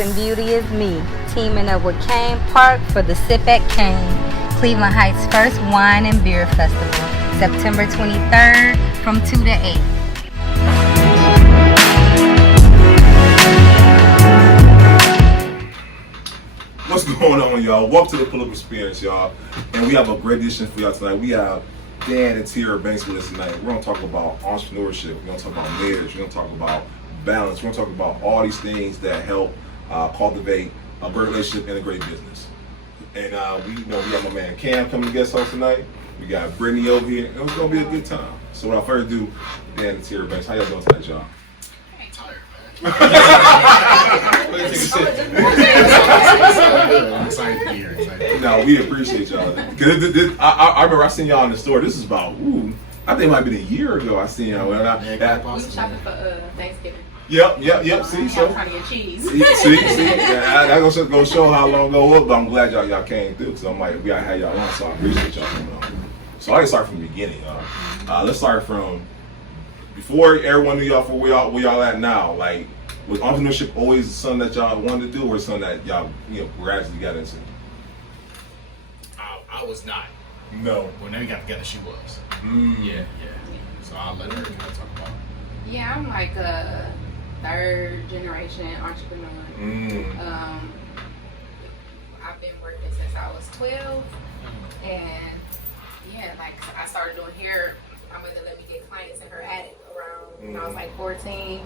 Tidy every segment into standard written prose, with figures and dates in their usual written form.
and beauty is me, teaming up with Kane Park for the Sip at Kane, Cleveland Heights' first wine and beer festival, September 23rd from 2 to 8. What's going on, y'all? Welcome to the Pull Up Experience, y'all. And we have a great edition for y'all tonight. We have Dan and Tierra Banks with us tonight. We're going to talk about entrepreneurship. We're going to talk about marriage. We're going to talk about balance. We're going to talk about all these things that help cultivate a great relationship and a great business. And we have my man Cam coming to guest host tonight. We got Brittany over here. And it's going to be a good time. So without further ado, Dan and Tierra Banks, how y'all doing tonight, y'all? I'm tired, man. I'm excited to be here. No, we appreciate y'all. Cause I remember I seen y'all in the store. This is about, I think it might be a year ago I seen y'all. We were shopping for Thanksgiving. Yep. See, so trying to get cheese. see. That gonna show how long ago it was, but I'm glad y'all came through because I'm like, we gotta have y'all on, so I appreciate y'all coming on. So I can start from the beginning. Let's start from before everyone knew y'all for where y'all at now. Like, was entrepreneurship always something that y'all wanted to do, or something that y'all gradually got into? I was not. No. When they got together, she was. Yeah. So I'll let her kind of talk about it. Yeah, I'm like a third generation entrepreneur. I've been working since I was 12, and like I started doing hair. My mother let me get clients in her attic around when I was like 14.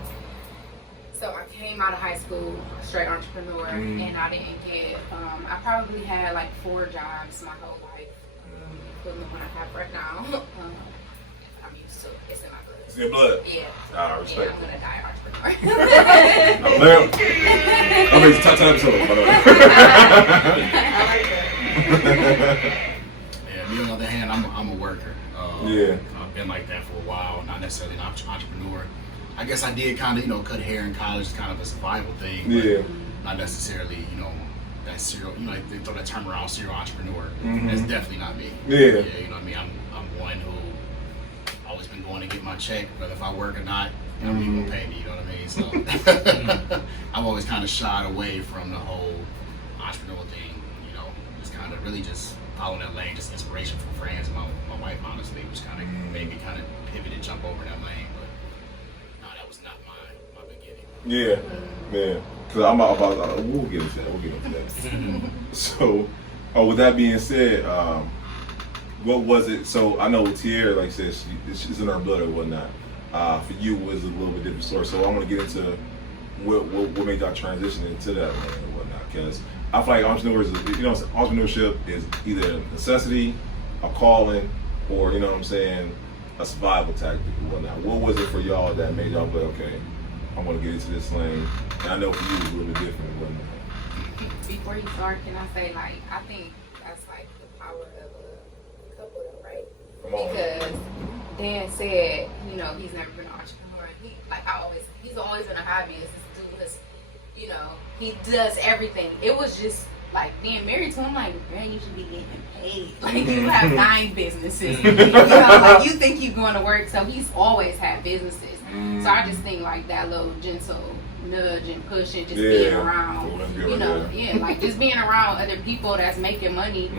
So I came out of high school straight entrepreneur, and I didn't get. I probably had like 4 jobs my whole life, including the one I have right now. I'm used to it. It's in my blood. It's in your blood? Yeah. Respect. Yeah, I'm gonna die entrepreneur. I'm ready to touch on episode, by the way. Yeah, me on the other hand, I'm a worker. I've been like that for a while, not necessarily an entrepreneur. I guess I did kind of, cut hair in college, kind of a survival thing. But not necessarily, that serial, they throw that term around, serial entrepreneur. That's definitely not me. Yeah, you know what I mean? I'm one who always been going to get my check, whether if I work or not, you gonna pay me, you know what I mean? So I've always kind of shied away from the whole entrepreneurial thing, just kind of really just following that lane, just inspiration from friends and my wife, honestly, which kind of made me kind of pivot and jump over that lane. That was not my beginning. Yeah. Because I'm about we'll get into that. So, with that being said, what was it? So I know Tierra, like I said, she's in her blood or whatnot. For you, was a little bit different story. So I want to get into what made y'all transition into that lane or whatnot. Because I feel like entrepreneurship is either a necessity, a calling, or a survival tactic or whatnot. What was it for y'all that made y'all go, okay, I'm gonna get into this lane? And I know for you it's a little bit different and whatnot. Before you start, can I say, I think that's like the power of a couple, though, right? Because Dan said, he's never been an entrepreneur. He's always been a hobbyist. This dude has, he does everything. It was just like being married to him, man, you should be getting paid. Like, you have 9 businesses. You think you're going to work. So he's always had businesses. So I just think like that little gentle nudge and push and just being around, just being around other people that's making money,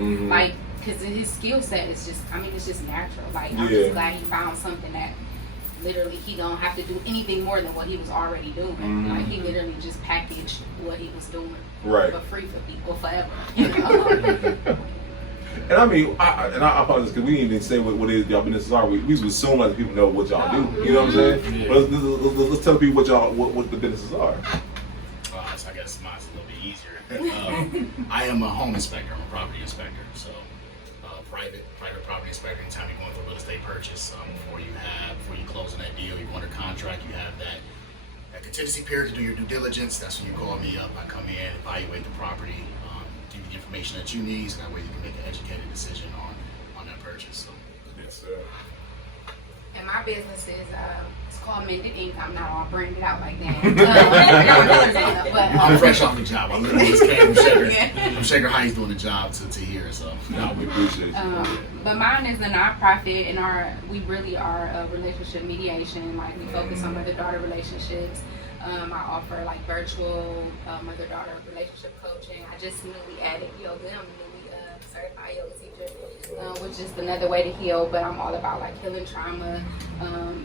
because his skill set is just, it's just natural. I'm just glad he found something that literally he don't have to do anything more than what he was already doing. He literally just packaged what he was doing for free for people forever. And I apologize because we didn't even say what it is y'all businesses are. We just assume like people know what y'all do. You know what I'm saying? Yeah. But let's tell people what the businesses are. So I guess mine's a little bit easier. I am a home inspector. I'm a property inspector. So private property inspector. Anytime you're going through a real estate purchase, before you close on that deal, you go under contract, you have that contingency period to do your due diligence. That's when you call me up. I come in, evaluate the property, give you the information that you need, so that way you can make an educated decision on that purchase. So. Yes, sir. And my business is it's called Mended Ink. I'm not all branded out like that. I'm fresh off the job. I literally just came from Shaker Heights doing the job to here. So we appreciate you. But mine is a nonprofit, and we really are a relationship mediation. Like, we focus on mother-daughter relationships. I offer like virtual mother-daughter relationship coaching. I just newly added yoga. I'm a newly certified yoga teacher, which is another way to heal. But I'm all about like healing trauma,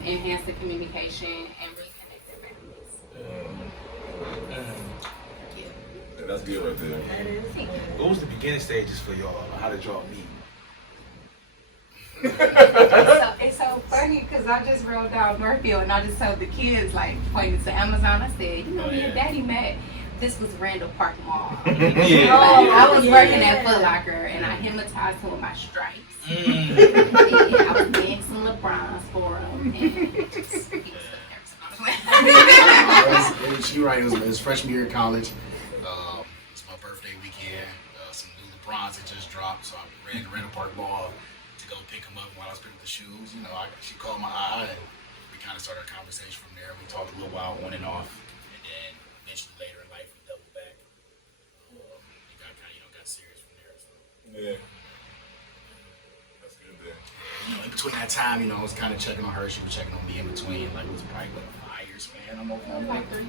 enhancing communication, and reconnecting families. And that's good right there. What was the beginning stages for y'all? How did y'all meet? It's so funny because I just rolled down Murphyfield and I just told the kids, like, pointed to Amazon. I said, you know, me and Daddy met. This was Randall Park Mall. Yeah. I was working at Foot Locker and I hypnotized him with my stripes. And I was dancing LeBrons for him. And just, he was You're right. It was freshman year of college. It's my birthday weekend. Some new LeBrons had just dropped, so I ran to Randall Park Mall to go pick them up while I was picking up the shoes. You know, she called my eye, and we kind of started a conversation from there. We talked a little while on and off, and then eventually later in life we doubled back. We got kind of got serious from there. So. Yeah. That's good there. You know, in between that time, I was kind of checking on her. She was checking on me in between. Like it was probably like a 5 year span. I'm over like 3.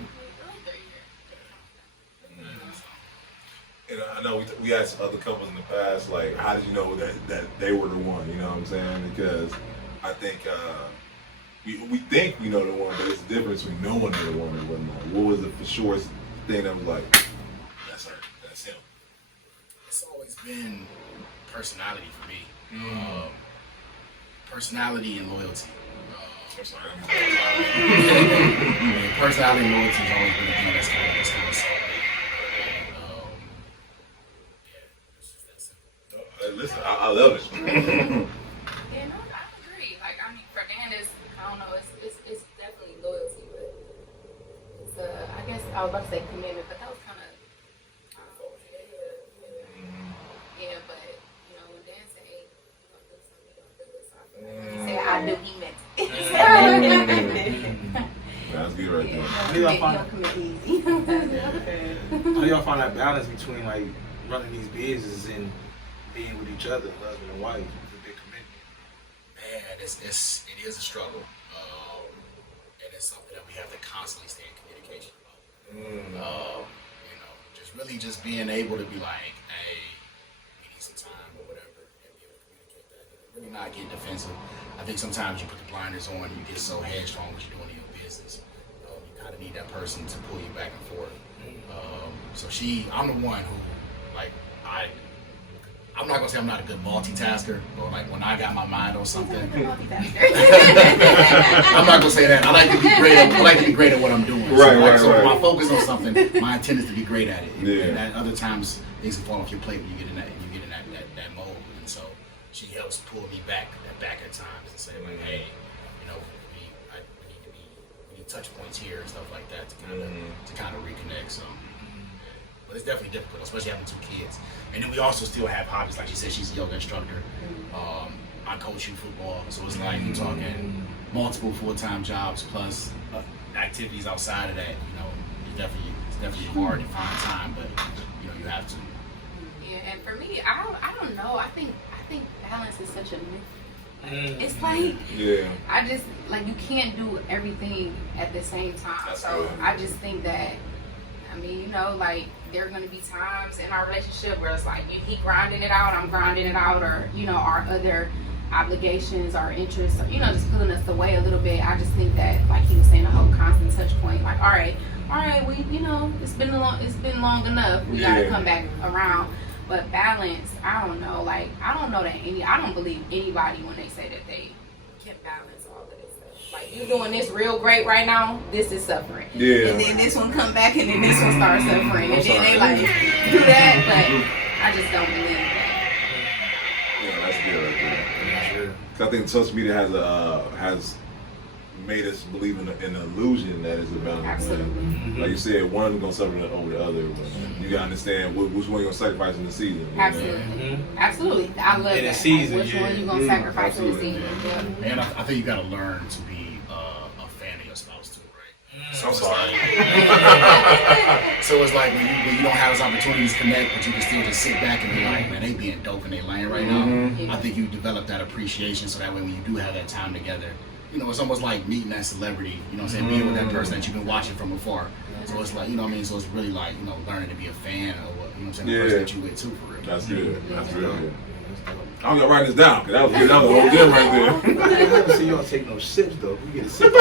And I know we asked other couples in the past, like, how did you know that they were the one? You know what I'm saying? Because I think we think we know the one, but it's the difference between knowing they're the one and wasn't. What was the for sure thing that was like, that's her, that's him? It's always been personality for me. Personality and loyalty. I'm sorry. Personality and loyalty has always been the thing that's kind of solid. Listen, I love it. Yeah, no, I agree. Like, I mean, for Dan, it's, I don't know, it's definitely loyalty, but it's, I guess I was about to say commitment, but that was kind of, yeah, but, when Dan said, hey, you gonna do something, you gonna do this, so I feel like when he said, I knew he meant it. That's good right there. How do y'all find that balance between, like, running these businesses and being with each other, husband and wife? It's a big commitment. Man, it is a struggle, and it's something that we have to constantly stay in communication about. Just being able to be like, hey, we need some time or whatever, and be able to communicate that. Really not getting defensive. I think sometimes you put the blinders on and you get so headstrong what you're doing in your business. You kind of need that person to pull you back and forth. I'm the one who, like, I'm not gonna say I'm not a good multitasker, but like when I got my mind on something, I'm not gonna say that. I like to be great at what I'm doing. So when I focus on something, my intent is to be great at it. And at other times, things can fall off your plate when you get in that mode. And so she helps pull me back at times and say like, hey, we need touch points here and stuff like that to kind of reconnect. So. But it's definitely difficult, especially having 2 kids. And then we also still have hobbies. Like she said, she's a yoga instructor. I coach youth football. So it's like you're talking multiple full-time jobs plus activities outside of that. It's definitely hard to find time, but you have to. Yeah, and for me, I don't know. I think balance is such a myth. It's like, I just, like, you can't do everything at the same time. That's so good. I just think that, I mean, like, there are going to be times in our relationship where it's like, he grinding it out, I'm grinding it out, or, our other obligations, our interests, or, just pulling us away a little bit. I just think that, like he was saying, a whole constant touch point, like, all right, we, it's been long enough. We got to come back around. But balance, I don't know. Like, I don't believe anybody when they say that they can balance all of this stuff. Like, you doing this real great right now, this is suffering. Yeah. And then this one come back and then this one starts suffering. And then they like do that, but I just don't believe that. Yeah, that's good right there. Cause I think social media has made us believe in an illusion that is a balance. Absolutely. Like you said, one gonna suffer over the other. But you gotta understand which one you're gonna sacrifice in the season. Absolutely. Absolutely. I love in that. The season, like, which one you gonna sacrifice in the season? Yeah. And I think you gotta learn to be a fan of your spouse too, right? So I'm sorry. So it's like when you don't have those opportunities to connect, but you can still just sit back and be like, man, they being dope in their lane right now. I think you develop that appreciation so that way when you do have that time together, you know, it's almost like meeting that celebrity, you know what I'm saying, being with that person that you've been watching from afar. So it's like, you know what I mean, so it's really like, you know, learning to be a fan of what, you know what I'm saying, the person that you with too, for real. That's good. That's real good. I'm gonna write this down, because that was the whole deal right there. I never see y'all take no sips though. We get a sip.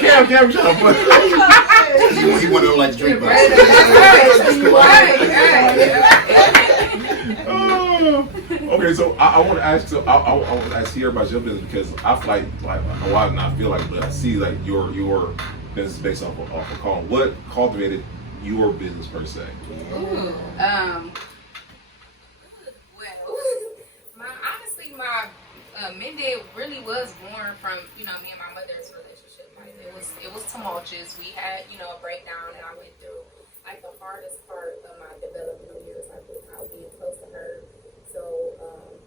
Cam, trying to put. You want to like to drink, Right. Okay, so I want to ask. So I want to ask here about your business, because I feel like a lot, and I feel like, but I see like your business based off of Colin. What cultivated your business per se? My Mended really was born from, you know, me and my mother's relationship. Like it was tumultuous. We had, you know, a breakdown, and I went through like the hardest part of my developmental years, like without being close to her. So,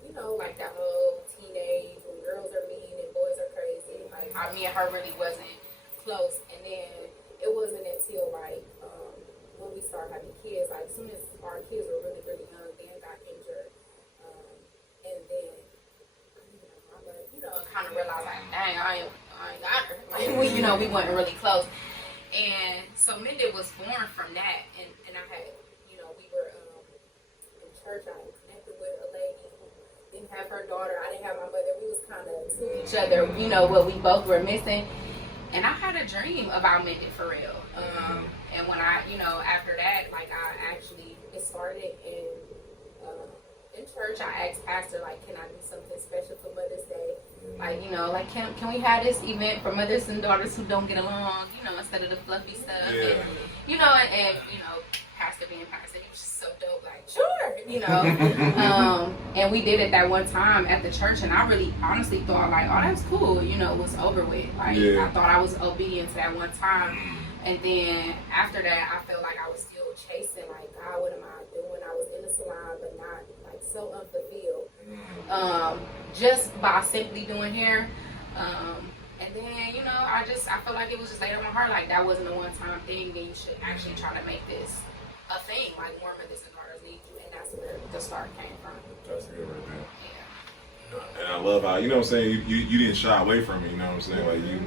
you know, like that whole teenage when girls are mean and boys are crazy. Like me and her really wasn't close. And then it wasn't until like when we started having kids, like as soon as our kids were really, really young, Dan got injured. And then kind of realized like, dang, I ain't got her. Like we, you know, we weren't really close. And so Mended was born from that. And I had, you know, we were in church. I connected with a lady who didn't have her daughter. I didn't have my mother. We was kind of to each other, you know, what we both were missing. And I had a dream about Mended for real. And when I, you know, after that, like it started in church. I asked pastor, like, can I do something special for Mother's Day? Like, you know, like, can we have this event for mothers and daughters who don't get along, you know, instead of the fluffy stuff? Yeah. And, you know, pastor being pastor, he was just so dope, like, sure, you know. And we did it that one time at the church, and I really honestly thought, like, oh, that's cool, you know, it was over with. Like, I thought I was obedient to that one time. And then after that, I felt like I was still chasing, like, God, what am I doing? I was in the salon, but not, like, so unfulfilled. Just by simply doing hair. And then, you know, I felt like it was just laid on my heart, like, that wasn't a one-time thing, and you should actually try to make this a thing, like, more mothers and daughters need you, and that's where the start came from. That's good right there. Yeah. And I love how, you know what I'm saying, you didn't shy away from it, you know what I'm saying, like, you...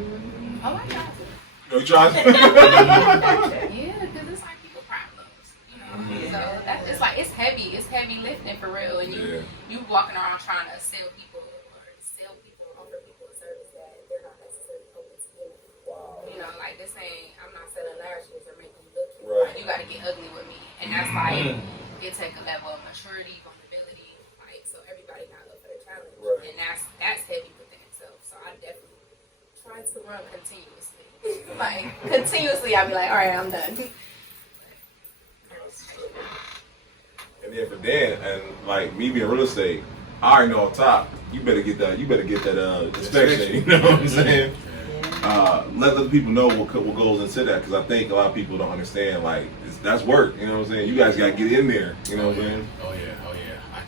Oh, I tried to. Oh, you tried to? Yeah, because it's like people problems, you know. So it's like it's heavy lifting for real, and you walking around trying to sell people offer people a service that they're not necessarily open to doing. Wow. You know, like this ain't, I'm not selling lashes or making you look cute. Right. Like, you got to get ugly with me, and that's like it take a level of maturity, vulnerability, like so everybody not up for the challenge, and that's heavy within itself. So I definitely try to run continuously. Like continuously, I'll be like, all right, I'm done. And then for Dan, and like me being real estate, I already know on top, you better get that inspection. You know what I'm saying? Let other people know what goes into that, because I think a lot of people don't understand. Like that's work. You know what I'm saying? You guys got to get in there. You know what I'm saying? Oh yeah. I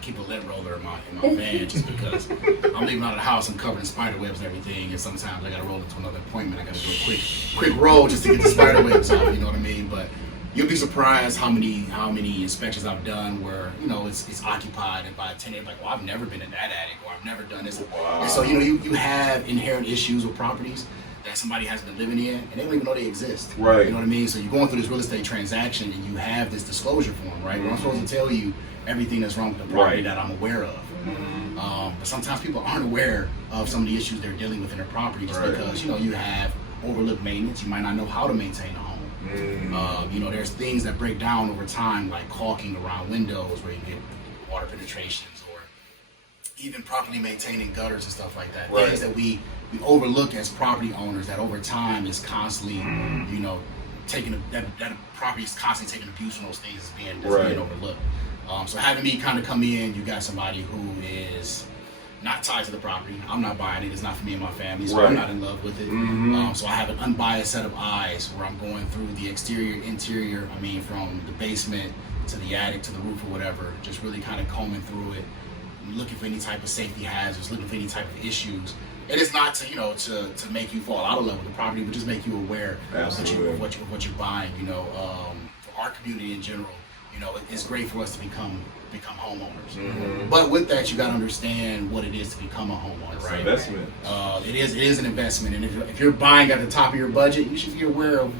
keep a lint roller in my van just because I'm leaving out of the house. I'm covered in spider webs and everything, and sometimes I got to roll into another appointment. I got to do a quick roll just to get the spider webs off. You know what I mean? But you'll be surprised how many inspections I've done where, you know, it's occupied, and by a tenant, like, well, I've never been in that attic, or I've never done this. Wow. And so, you know, you have inherent issues with properties that somebody has been living in, and they don't even know they exist. Right. You know what I mean? So you're going through this real estate transaction, and you have this disclosure form, right? Where I'm supposed to tell you everything that's wrong with the property that I'm aware of. But sometimes people aren't aware of some of the issues they're dealing with in their property, just because, you know, you have overlooked maintenance. You might not know how to maintain a home. You know, there's things that break down over time, like caulking around windows where you get water penetrations, or even properly maintaining gutters and stuff like that. Things that we overlook as property owners, that over time is constantly, you know, that property is constantly taking abuse from those things being overlooked. So having me kind of come in, you got somebody who is not tied to the property. I'm not buying it. It's not for me and my family, so I'm not in love with it. So I have an unbiased set of eyes where I'm going through the exterior, interior, I mean, from the basement to the attic to the roof or whatever, just really kind of combing through it, looking for any type of safety hazards, looking for any type of issues. And it's not to, you know, to make you fall out of love with the property, but just make you aware of what you're buying, you know. For our community in general, you it's great for us to become homeowners. But with that, you got to understand what it is to become a homeowner, right? Investment. It is an investment, and if you're buying at the top of your budget, you should be aware of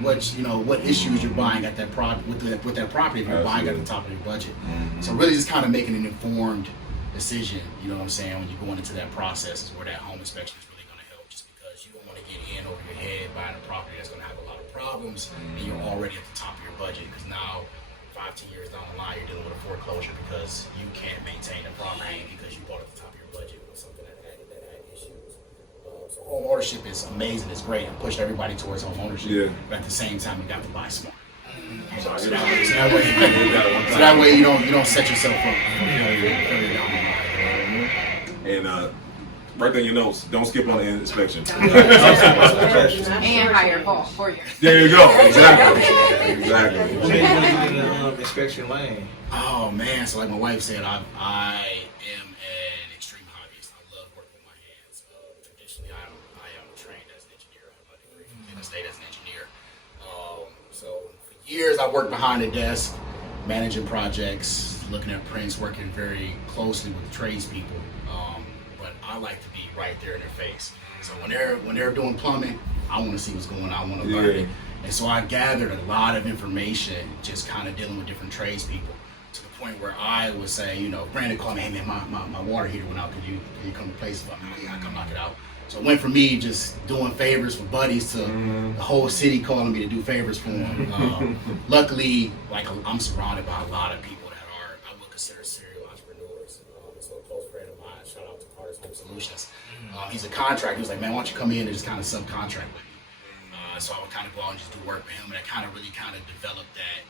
what issues you're buying at that with that property if you're buying at the top of your budget. So really, just kind of making an informed decision. You know what I'm saying? When you're going into that process, is where that home inspection is really going to help. Just because you don't want to get in over your head buying a property that's going to have a lot of problems, and you're already at the top of your budget. Because now, 5-10 years down the line, you're dealing with a foreclosure because you can't maintain the property because you bought at the top of your budget with something that had issues. So home ownership is amazing. It's great. It pushed everybody towards home ownership. Yeah. But at the same time, you got to buy smart. So that way you don't set yourself up for failure down the line. And write down your notes. Don't skip on the inspection. And hire Paul for you. There you go. Exactly. What made you want to get in the inspection lane? Oh man, so like my wife said, I am an extreme hobbyist. I love working with my hands. Traditionally, I am trained as an engineer. I have my degree from Penn State as an engineer. So for years, I worked behind the desk, managing projects, looking at prints, working very closely with the tradespeople. But I like to be right there in their face. So when they're doing plumbing, I want to see what's going on. I want to learn it. And so I gathered a lot of information, just kind of dealing with different tradespeople, to the point where I would say, Brandon called me, hey man, my water heater went out. Can you come replace it? I come knock it out. So it went from me just doing favors for buddies to the whole city calling me to do favors for them. Luckily, I'm surrounded by a lot of people that I would consider serial entrepreneurs. So a close friend of mine, shout out to Carter's Home Solutions. He's a contractor. He was like, man, why don't you come in and just kind of subcontract with me? So I would kind of go out and just do work for him, and that kind of developed that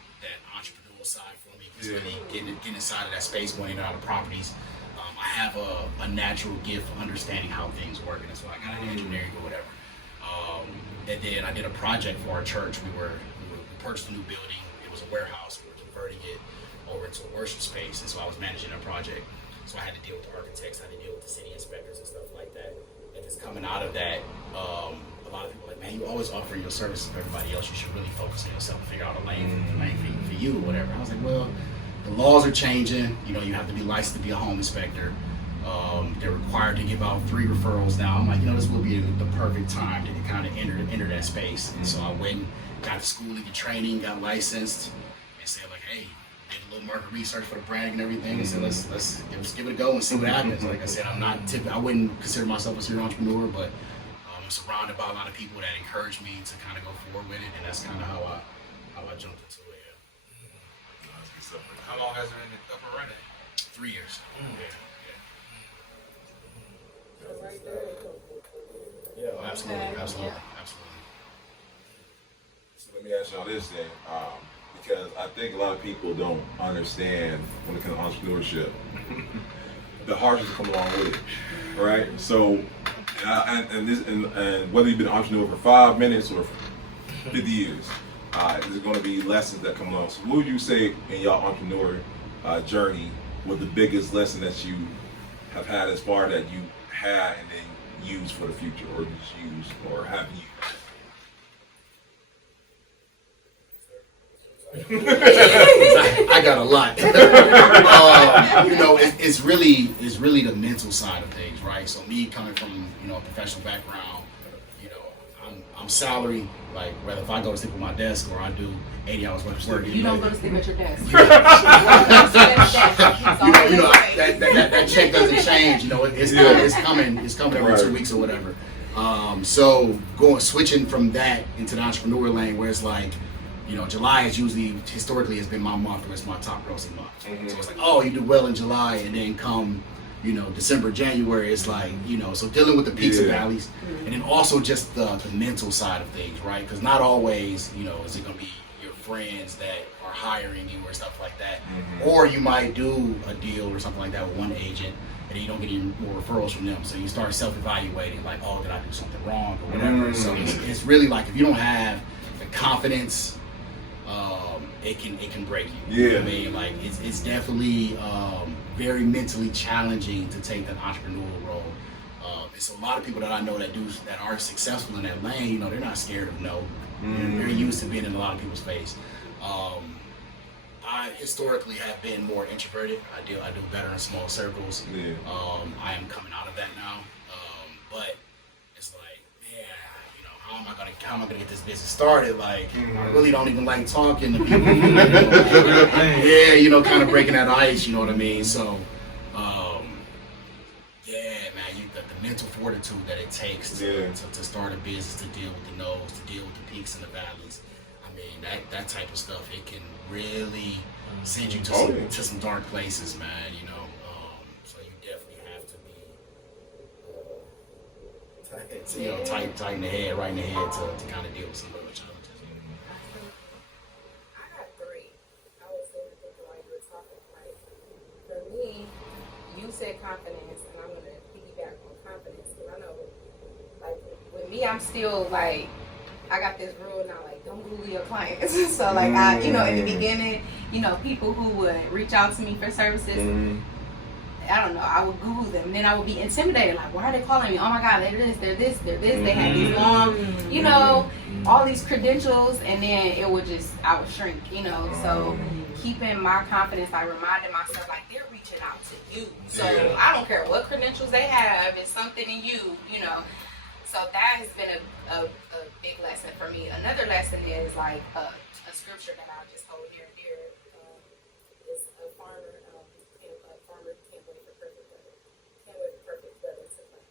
entrepreneurial side for me. Just really getting inside of that space, going in and out of properties. I have a natural gift for understanding how things work, and that's why I got into engineering or whatever. And then I did a project for our church. We purchased a new building. It was a warehouse. We were converting it over into a worship space, and so I was managing that project. So I had to deal with the architects, I had to deal with the city inspectors and stuff like that. And just coming out of that, a lot of people were like, man, you always offering your services to everybody else. You should really focus on yourself and figure out a lane for you or whatever. I was like, well, the laws are changing. You have to be licensed to be a home inspector. They're required to give out 3 referrals now. I'm like, this will be the perfect time to kind of enter that space. And so I went and got to schooling and training, got licensed, and said like, hey, did a little market research for the branding and everything, and said let's give it a go and see what happens. Like I said, I wouldn't consider myself a serial entrepreneur, but I'm surrounded by a lot of people that encourage me to kind of go forward with it, and that's kind of how I jumped into it. How long has it been up and running? 3 years. Yeah, absolutely. So let me ask y'all this then, because I think a lot of people don't understand when it comes to entrepreneurship, the hardships come along with it, right? So, and whether you've been an entrepreneur for 5 minutes or 50 years, there's going to be lessons that come along. So, what would you say in your entrepreneur journey was the biggest lesson that you have had as far that you had and then used for the future, or just used or have used? I got a lot. It's really the mental side of things, right? So me coming from a professional background, I'm salary. Like whether if I go to sleep at my desk or I do 80 hours worth of work. You don't go to sleep at your desk. That check doesn't change. It's coming every 2 weeks or whatever. So switching from that into the entrepreneur lane, where it's like, July is usually historically has been my month, where it's my top grossing month. So it's like, oh, you do well in July, and then come December, January, it's like, so dealing with the peaks and valleys, and then also just the mental side of things, right? Because not always, is it going to be your friends that are hiring you or stuff like that, or you might do a deal or something like that with one agent, and then you don't get any more referrals from them, so you start self-evaluating, like, oh, did I do something wrong or whatever. So it's really like, if you don't have the confidence, it can break you. You know what I mean? Like it's definitely very mentally challenging to take that entrepreneurial role. And so a lot of people that I know that are successful in that lane, they're not scared of no. They're used to being in a lot of people's face. I historically have been more introverted. I do better in small circles. Yeah. I am coming out of that now. But it's like, man, you know, how am I gonna get this business started? Like, I really don't even like talking to people. You know, yeah, you know, kind of breaking that ice. You know what I mean? So, yeah, man, the mental fortitude that it takes to start a business, to deal with the no's, to deal with the peaks and the valleys. I mean, that type of stuff, it can really send you to some dark places, man. You know, so you definitely have to be, you know, tighten the head, right in the head to kind of deal with some of those challenges. I got three. I was sitting thinking while you were talking, like, for me, you said confidence, and I'm gonna piggyback on confidence, because I know, like, with me, I'm still like, I got this rule now, like, don't Google your clients. So, like, I, you know, in the beginning, you know, people who would reach out to me for services, I don't know, I would Google them, and then I would be intimidated, like, why are they calling me? Oh my God, they're this, they have these long, you know, all these credentials, and then it would just, I would shrink, you know. So, keeping my confidence, I reminded myself, like, they're reaching out to you. So, I don't care what credentials they have, it's something in you, you know. So that has been a big lesson for me. Another lesson is like a scripture that I just hold near and dear. Is a farmer can't wait for perfect weather. Can't wait for perfect weather to come.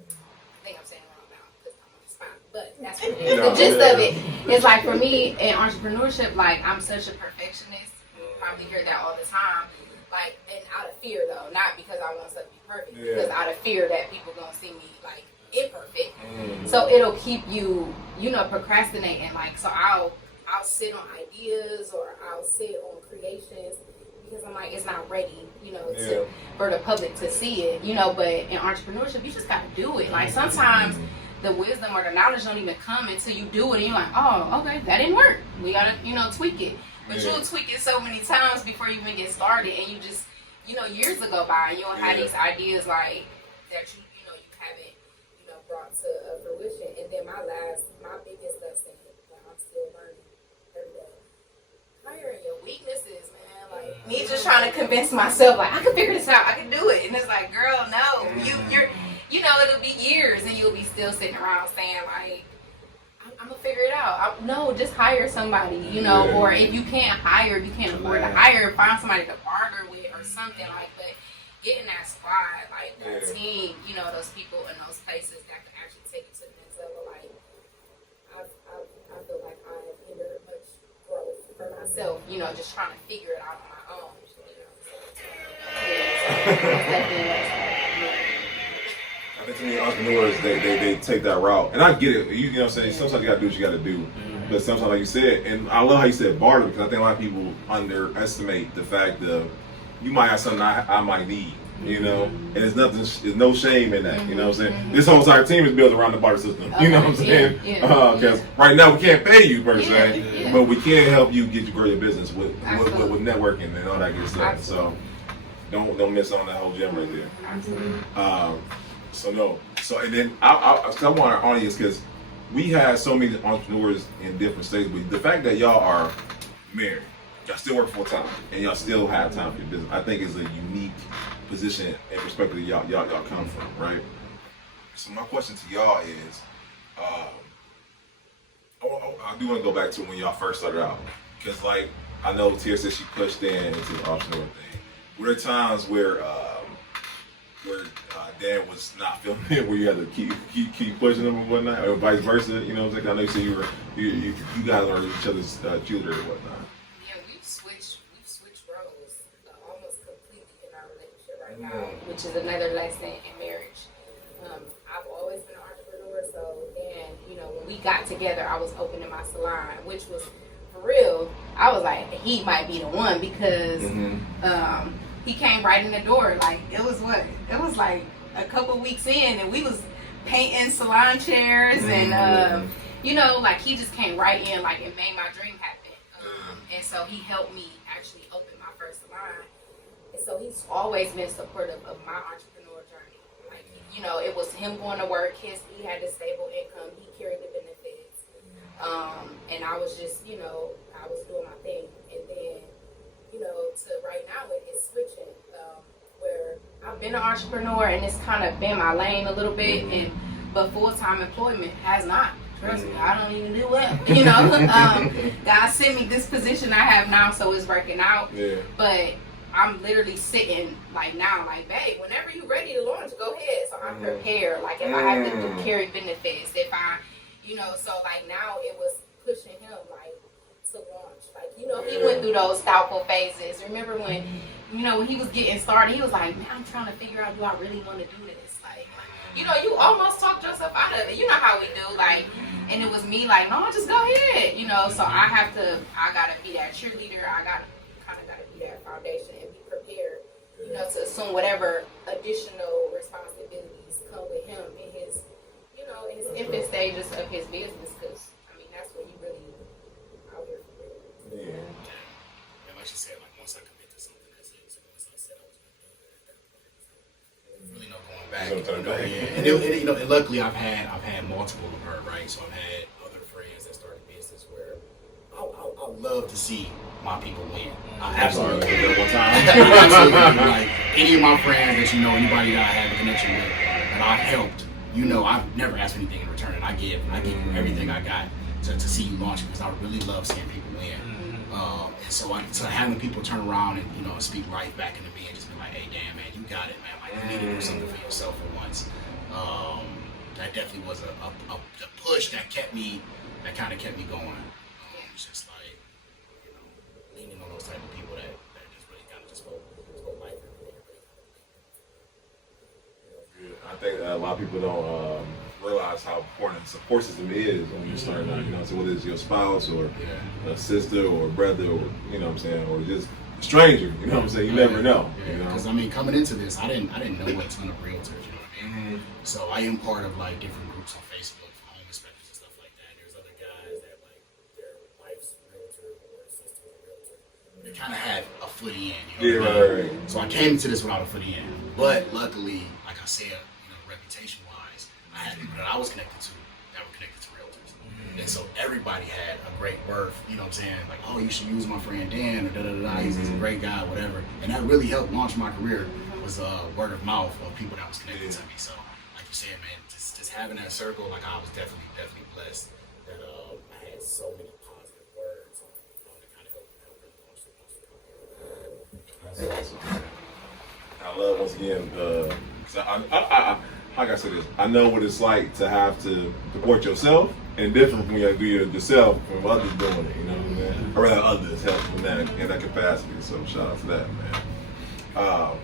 I think I'm saying it wrong now because I'm on the spot, but that's what it is. The gist of it is like for me in entrepreneurship, like I'm such a perfectionist. You probably hear that all the time. Like, and out of fear though, not because I want stuff to be perfect, because out of fear that people gonna see me like imperfect. So it'll keep you, you know, procrastinating. Like, so I'll sit on ideas or I'll sit on creations because I'm like, it's not ready, you know, for the public to see it, you know. But in entrepreneurship, you just gotta do it. Like sometimes the wisdom or the knowledge don't even come until you do it, and you're like, oh, okay, that didn't work. We gotta, you know, tweak it. But you'll tweak it so many times before you even get started, and you just, you know, years will go by, and you'll have these ideas like that you know, you haven't, you know, brought to fruition. And then my biggest lesson that I'm still learning every day, hiring your weaknesses, man. Like me just trying to convince myself, like I can figure this out, I can do it, and it's like, girl, no, you're, you know, it'll be years, and you'll be still sitting around saying like, I'm gonna figure it out. No, just hire somebody, you know, or if you can't hire, you can't afford to hire, find somebody to barter with or something like that. Get in that squad, like that team, you know, those people in those places that can actually take you to the next level. Like, I feel like I have hindered much growth for myself, you know, just trying to figure it out on my own. I think too many entrepreneurs, they take that route. And I get it. You know what I'm saying? Sometimes you got to do what you got to do. But sometimes, like you said, and I love how you said barter, because I think a lot of people underestimate the fact that you might have something I might need, you know? And there's no shame in that, you know what I'm saying? This whole entire team is built around the barter system, you know what I'm saying? Because right now we can't pay you per se, but we can help you grow your business with networking and all that good stuff. So don't miss on that whole gem right there. So and then I want our audience, because we have so many entrepreneurs in different states, but the fact that y'all are married, y'all still work full time, and y'all still have time for your business, I think is a unique position and perspective that y'all come from, right? So my question to y'all is, I do want to go back to when y'all first started out, because like I know Tia said she pushed into the entrepreneur thing. Were there times where Dan was not feeling it, where you had to keep pushing him and whatnot, or vice versa? You know what I'm saying? I know you said you guys are each other's children and whatnot. Yeah, we've switched roles almost completely in our relationship right now, which is another lesson in marriage. I've always been an entrepreneur, so then, you know, when we got together, I was opening my salon, which was, for real, I was like, he might be the one, because he came right in the door. Like, it was like a couple weeks in, and we was painting salon chairs, and you know, like he just came right in, like it made my dream happen. And so he helped me actually open my first salon, and so he's always been supportive of my entrepreneur journey. Like, you know, it was him going to work, he had a stable income, he carried the benefits, and I was just, you know, I was doing my thing. And then you know, to right now it's switching. Where I've been an entrepreneur and it's kind of been my lane a little bit, but full-time employment has not. Trust me, I don't even do well. You know, God sent me this position I have now, so it's working out. Yeah. But I'm literally sitting like now, like, babe, whenever you're ready to launch, go ahead. So I'm prepared. Like if I have to do carry benefits, if I, you know, so like now it was pushing him like to launch. Like, you know, he went through those doubtful phases. Remember when, you know, when he was getting started, he was like, man, I'm trying to figure out, do I really want to do this? Like, you know, you almost talked yourself out of it. You know how we do, like, and it was me like, no, just go ahead, you know. So I gotta be that cheerleader. I gotta be that foundation and be prepared, you know, to assume whatever additional responsibilities come with him in his, you know, in his infant stages of his business. Because I mean, that's what you really out here for. Yeah. And like she said, like once I commit to something, that's it. So once I said I was going to do it, at that point, there's really no going back. Yeah. And you know, and luckily I've had multiple of her, right? So I've had other friends that started business where I love to see my people win. I absolutely did that one time. Absolutely. Like any of my friends that you know, anybody that I have a connection with, that I've helped, you know, I've never asked for anything in return, and I give you everything I got to see you launch, because I really love seeing people win. And so having people turn around and, you know, speak life back into me and just be like, hey, damn, man, you got it, man. Like, you need to do something for yourself for once. That definitely was a push that kind of kept me going. It's just like, you know, leaning on those type of people that just really kind of just spoke life into me. I think a lot of people don't realize how important support system is when you're starting out. You know, so whether it's your spouse or a sister or a brother, or, you know what I'm saying, or just a stranger. You know what I'm saying? You never know. Because I mean, coming into this, I didn't know a ton of realtors. You know what I mean? So I am part of like different groups on Facebook for home inspectors and stuff like that. And there's other guys that like their wife's a realtor or their sister's a realtor. They kind of had a foot in. You know what I mean? Right. So I came into this without a foot in. But luckily, like I said, you know, reputation-wise, I had people that I was connected to that were connected to realtors. And so everybody had a great worth, you know what I'm saying? Like, oh, you should use my friend Dan, or da-da-da-da, he's a great guy, whatever. And that really helped launch my career, was word of mouth of people that was connected to me. So, like you said, man, just having that circle, like I was definitely blessed that I had so many positive words to kind of help really launch the company. I love, once again, I like I said this, I know what it's like to have to support yourself, and different when you have to do it yourself from others doing it, you know what I mean? Or rather, others help in that capacity. So shout out to that, man.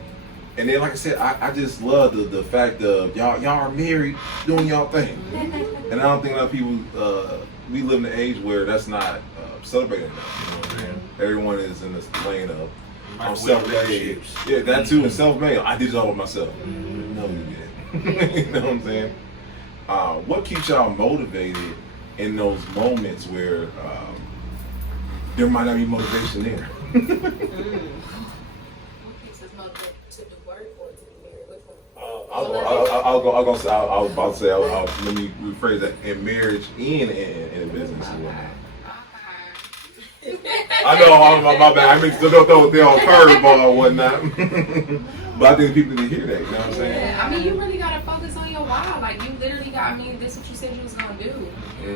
And then, like I said, I just love the fact of y'all are married, doing y'all thing, and I don't think a lot of people we live in an age where that's not celebrated enough. You know what I mean? Everyone is in this lane of I'm self-made. Yeah, that too, and self-made. I did it all by myself. No, you didn't. You know what I'm saying? What keeps y'all motivated in those moments where there might not be motivation there? What keeps us motivated to do work or to be married? Which one? I was about to say, let me rephrase that, in marriage and in business and whatnot. I know, my bad. I mean, still don't throw it on curveball or whatnot. But I think people need to hear that, you know what I'm saying? Yeah, I mean, you really got to focus on your why. Like, you literally got, this is what you said you was going to do.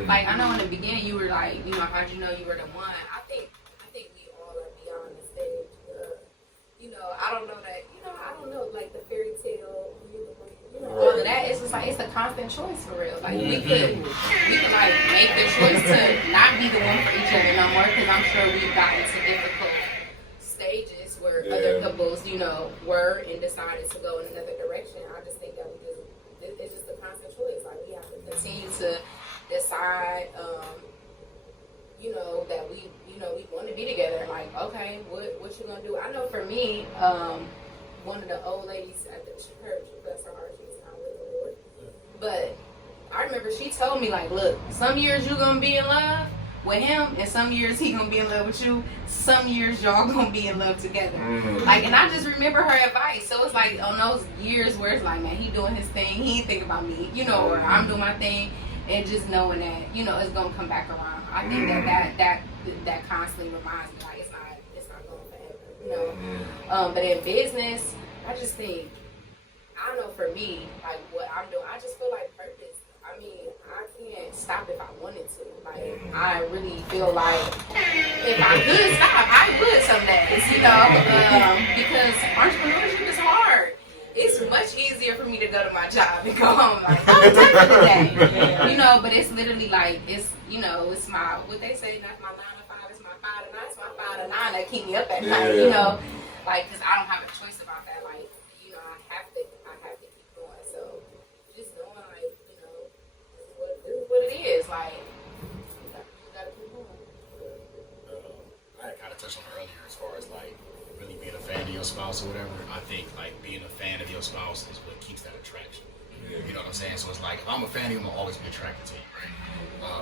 Like, I know in the beginning you were like, you know, how'd you know you were the one? I think we all are beyond the stage. You know, I don't know, like the fairy tale, all of that. It's just like, it's a constant choice for real. Like, we could like make the choice to not be the one for each other no more, because I'm sure we've gotten to difficult stages where other couples, you know, were and decided to go in another direction. I just think that it's just a constant choice. Like, we have to continue to decide, you know, that we want to be together. Like, okay, what you gonna do? I know for me, one of the old ladies at the church, bless her heart, she's not with the Lord, but I remember she told me, like, look, some years you're gonna be in love with him, and some years he gonna be in love with you. Some years y'all gonna be in love together. Like, and I just remember her advice. So it's like on those years where it's like, man, he doing his thing, he ain't thinking about me, you know, or I'm doing my thing, and just knowing that, you know, it's gonna come back around. I think that constantly reminds me, like, it's not going forever. know. But in business, I just think, I don't know, for me, like what I'm doing, I just feel like purpose. I mean, I can't stop if I wanted to. Like, I really feel like if I could stop, I would some days, you know, because entrepreneurship is hard. It's much easier for me to go to my job and go home like, I'm done for the day, you know, but it's literally like, it's, you know, it's my, what they say, not my 9 to 5, it's my 5 to 9, it's my 5 to 9 that keep me up at night, you know, like, because I don't have a choice about that, like, you know, I have to keep going, so just knowing, like, you know, this is what it is, like, you gotta keep going. I kind of touched on it earlier as far as like really being a fan of your spouse or whatever. I think like being a fan of your spouse is what keeps that attraction. You know what I'm saying? So it's like if I'm a fan of you, I'm gonna always be attracted to you, right?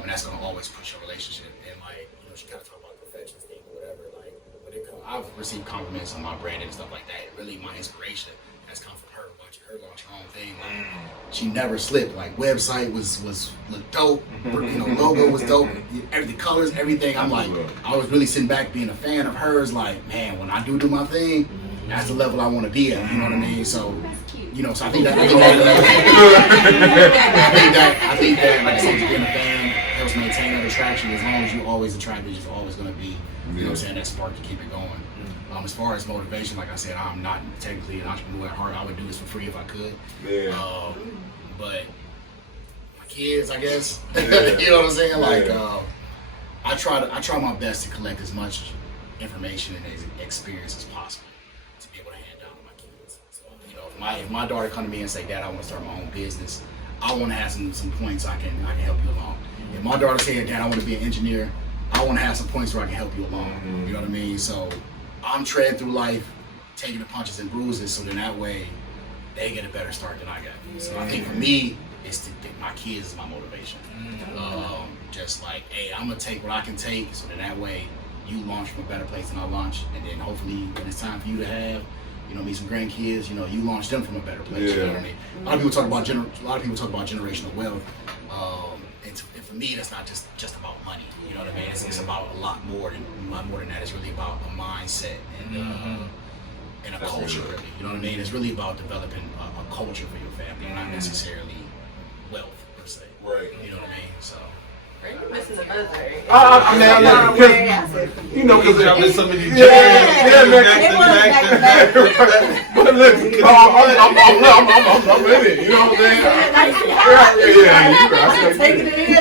And that's gonna always push your relationship. And like, you know, she kind of talk about perfection thing or whatever. Like, when it comes, I've received compliments on my brand and stuff like that. Really, my inspiration has come from her watching her launch her own thing. Like, she never slipped. Like, website was looked dope. You know, logo was dope. The colors, everything. I'm like, I was really sitting back being a fan of hers. Like, man, when I do my thing, that's the level I want to be at. You know what I mean? So, you know, so I think that. I think that, like I said, being a fan helps maintain that attraction. As long as you always attract, it's just always going to be, you know what I'm saying, that spark to keep it going. As far as motivation, like I said, I'm not technically an entrepreneur at heart. I would do this for free if I could. But my kids, I guess, you know what I'm saying? Like, I try my best to collect as much information and experience as possible to be able to hand down to my kids. So, you know, if my daughter come to me and say, Dad, I want to start my own business, I want to have some points I can help you along. If my daughter said, Dad, I want to be an engineer, I want to have some points where I can help you along. You know what I mean? So I'm treading through life, taking the punches and bruises, so then that way they get a better start than I got. So I think for me, it's my kids is my motivation. Just like, hey, I'm gonna take what I can take, so that way you launch from a better place than I launched, and then hopefully when it's time for you to have, you know, me some grandkids, you know, you launch them from a better place. You know what I mean? A lot of people talk about generational wealth. And for me, that's not just about money. You know what I mean? It's about a lot more than that. It's really about a mindset and a culture, really. You know what I mean? It's really about developing a culture for your family, not necessarily wealth per se. Right. You know what I mean? So. You're missing the buzzer. I mean, you know, because y'all miss some of these But look, I'm in it. You know what I'm saying? Taking it in.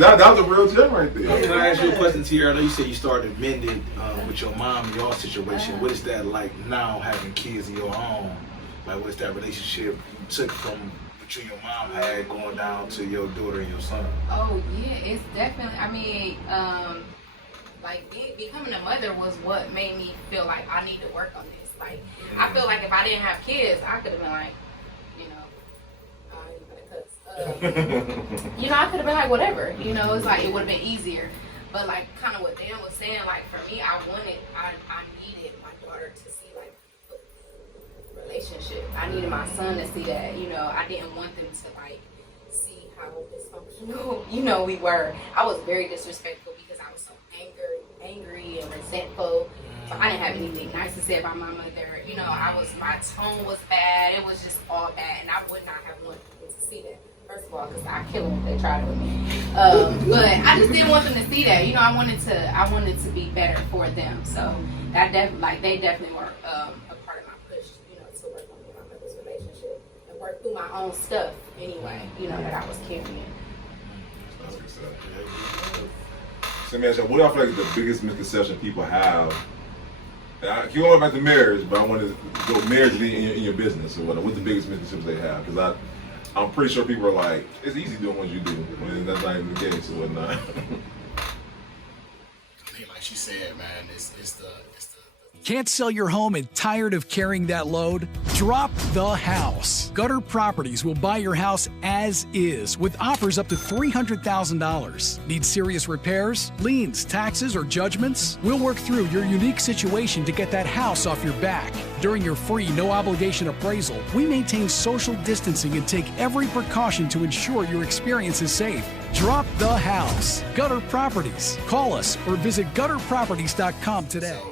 That was a real gem right there. Can I ask you a question, Tierra? I know you said you started mending with your mom and your situation. What is that like now, having kids of your own? Like, what is that relationship you took from between your mom had going down to your daughter and your son? Oh yeah, it's definitely, I mean, like becoming a mother was what made me feel like I need to work on this. Like, I feel like if I didn't have kids, I could have been like, you know, you know, I could have been like, whatever, you know, it's like, it would have been easier. But like, kind of what Dan was saying, like, for me, I needed my daughter to see, like, relationship. I needed my son to see that, you know, I didn't want them to, like, see how dysfunctional, you know, we were. I was very disrespectful because I was so angry and resentful. So I didn't have anything nice to say about my mother. You know, my tone was bad. It was just all bad, and I would not have wanted them to see that. First of all, because I kill them if they tried it with me. But I just didn't want them to see that. You know, I wanted to be better for them. So that they definitely were a part of my push. You know, to work on my mother's relationship and work through my own stuff anyway. You know, that I was carrying. So, man, what do I feel like is the biggest misconception people have? I keep going back to marriage, but I want to go marriage in your business or whatever. What's the biggest misconceptions they have? Because I'm pretty sure people are like, it's easy doing what you do, and that's not even the case or whatnot. I mean, like she said, man, it's the Can't sell your home and tired of carrying that load? Drop the house. Gutter Properties will buy your house as is with offers up to $300,000. Need serious repairs, liens, taxes, or judgments? We'll work through your unique situation to get that house off your back. During your free, no-obligation appraisal, we maintain social distancing and take every precaution to ensure your experience is safe. Drop the house. Gutter Properties. Call us or visit gutterproperties.com today.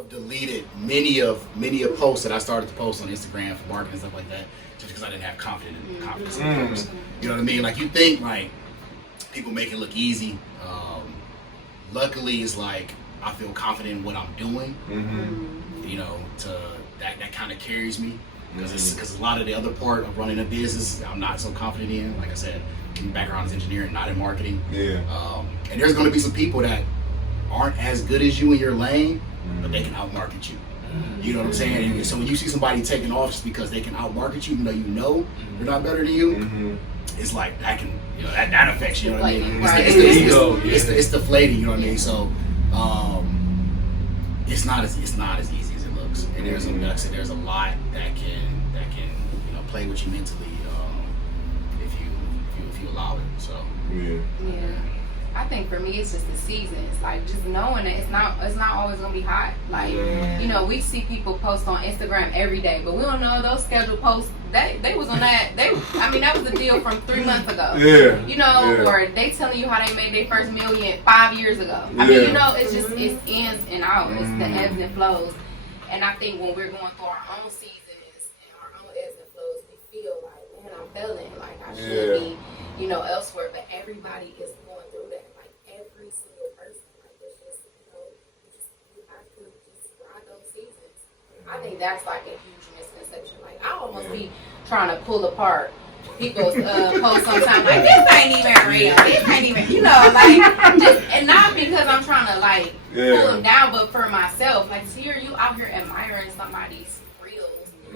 I've deleted many of posts that I started to post on Instagram for marketing and stuff like that, just because I didn't have confidence in posts. You know what I mean? Like, you think like people make it look easy. Luckily, it's like I feel confident in what I'm doing. You know, that kind of carries me, because a lot of the other part of running a business I'm not so confident in. Like I said, my background is engineering, not in marketing. And there's going to be some people that aren't as good as you in your lane, but they can outmarket you. You know what I'm saying? And so when you see somebody taking off just because they can outmarket you, even though they're not better than you, it's like that can, that affects you. You know what I mean? It's deflating. You know what I mean? So it's not as easy as it looks. And there's a lot that can play with you mentally if you allow it. So yeah. I think for me it's just the seasons, like just knowing that it's not always gonna be hot. Like we see people post on Instagram every day, but we don't know those scheduled posts. They was on that. That was the deal from 3 months ago. Or they telling you how they made their first million 5 years ago. I mean, it's just it's ins and outs. It's the ebbs and flows. And I think when we're going through our own seasons and our own ebbs and flows, we feel like, man, I'm failing. Like I should be, elsewhere. But everybody is going through that. Like every single person. Like it's just, you have to just ride those seasons. I think that's like a huge misconception. Like I almost be trying to pull apart people's posts sometimes. Like this ain't even real. This ain't even, and not because I'm trying to pull them down, but for myself. Like, see, you out here admiring somebody's reels.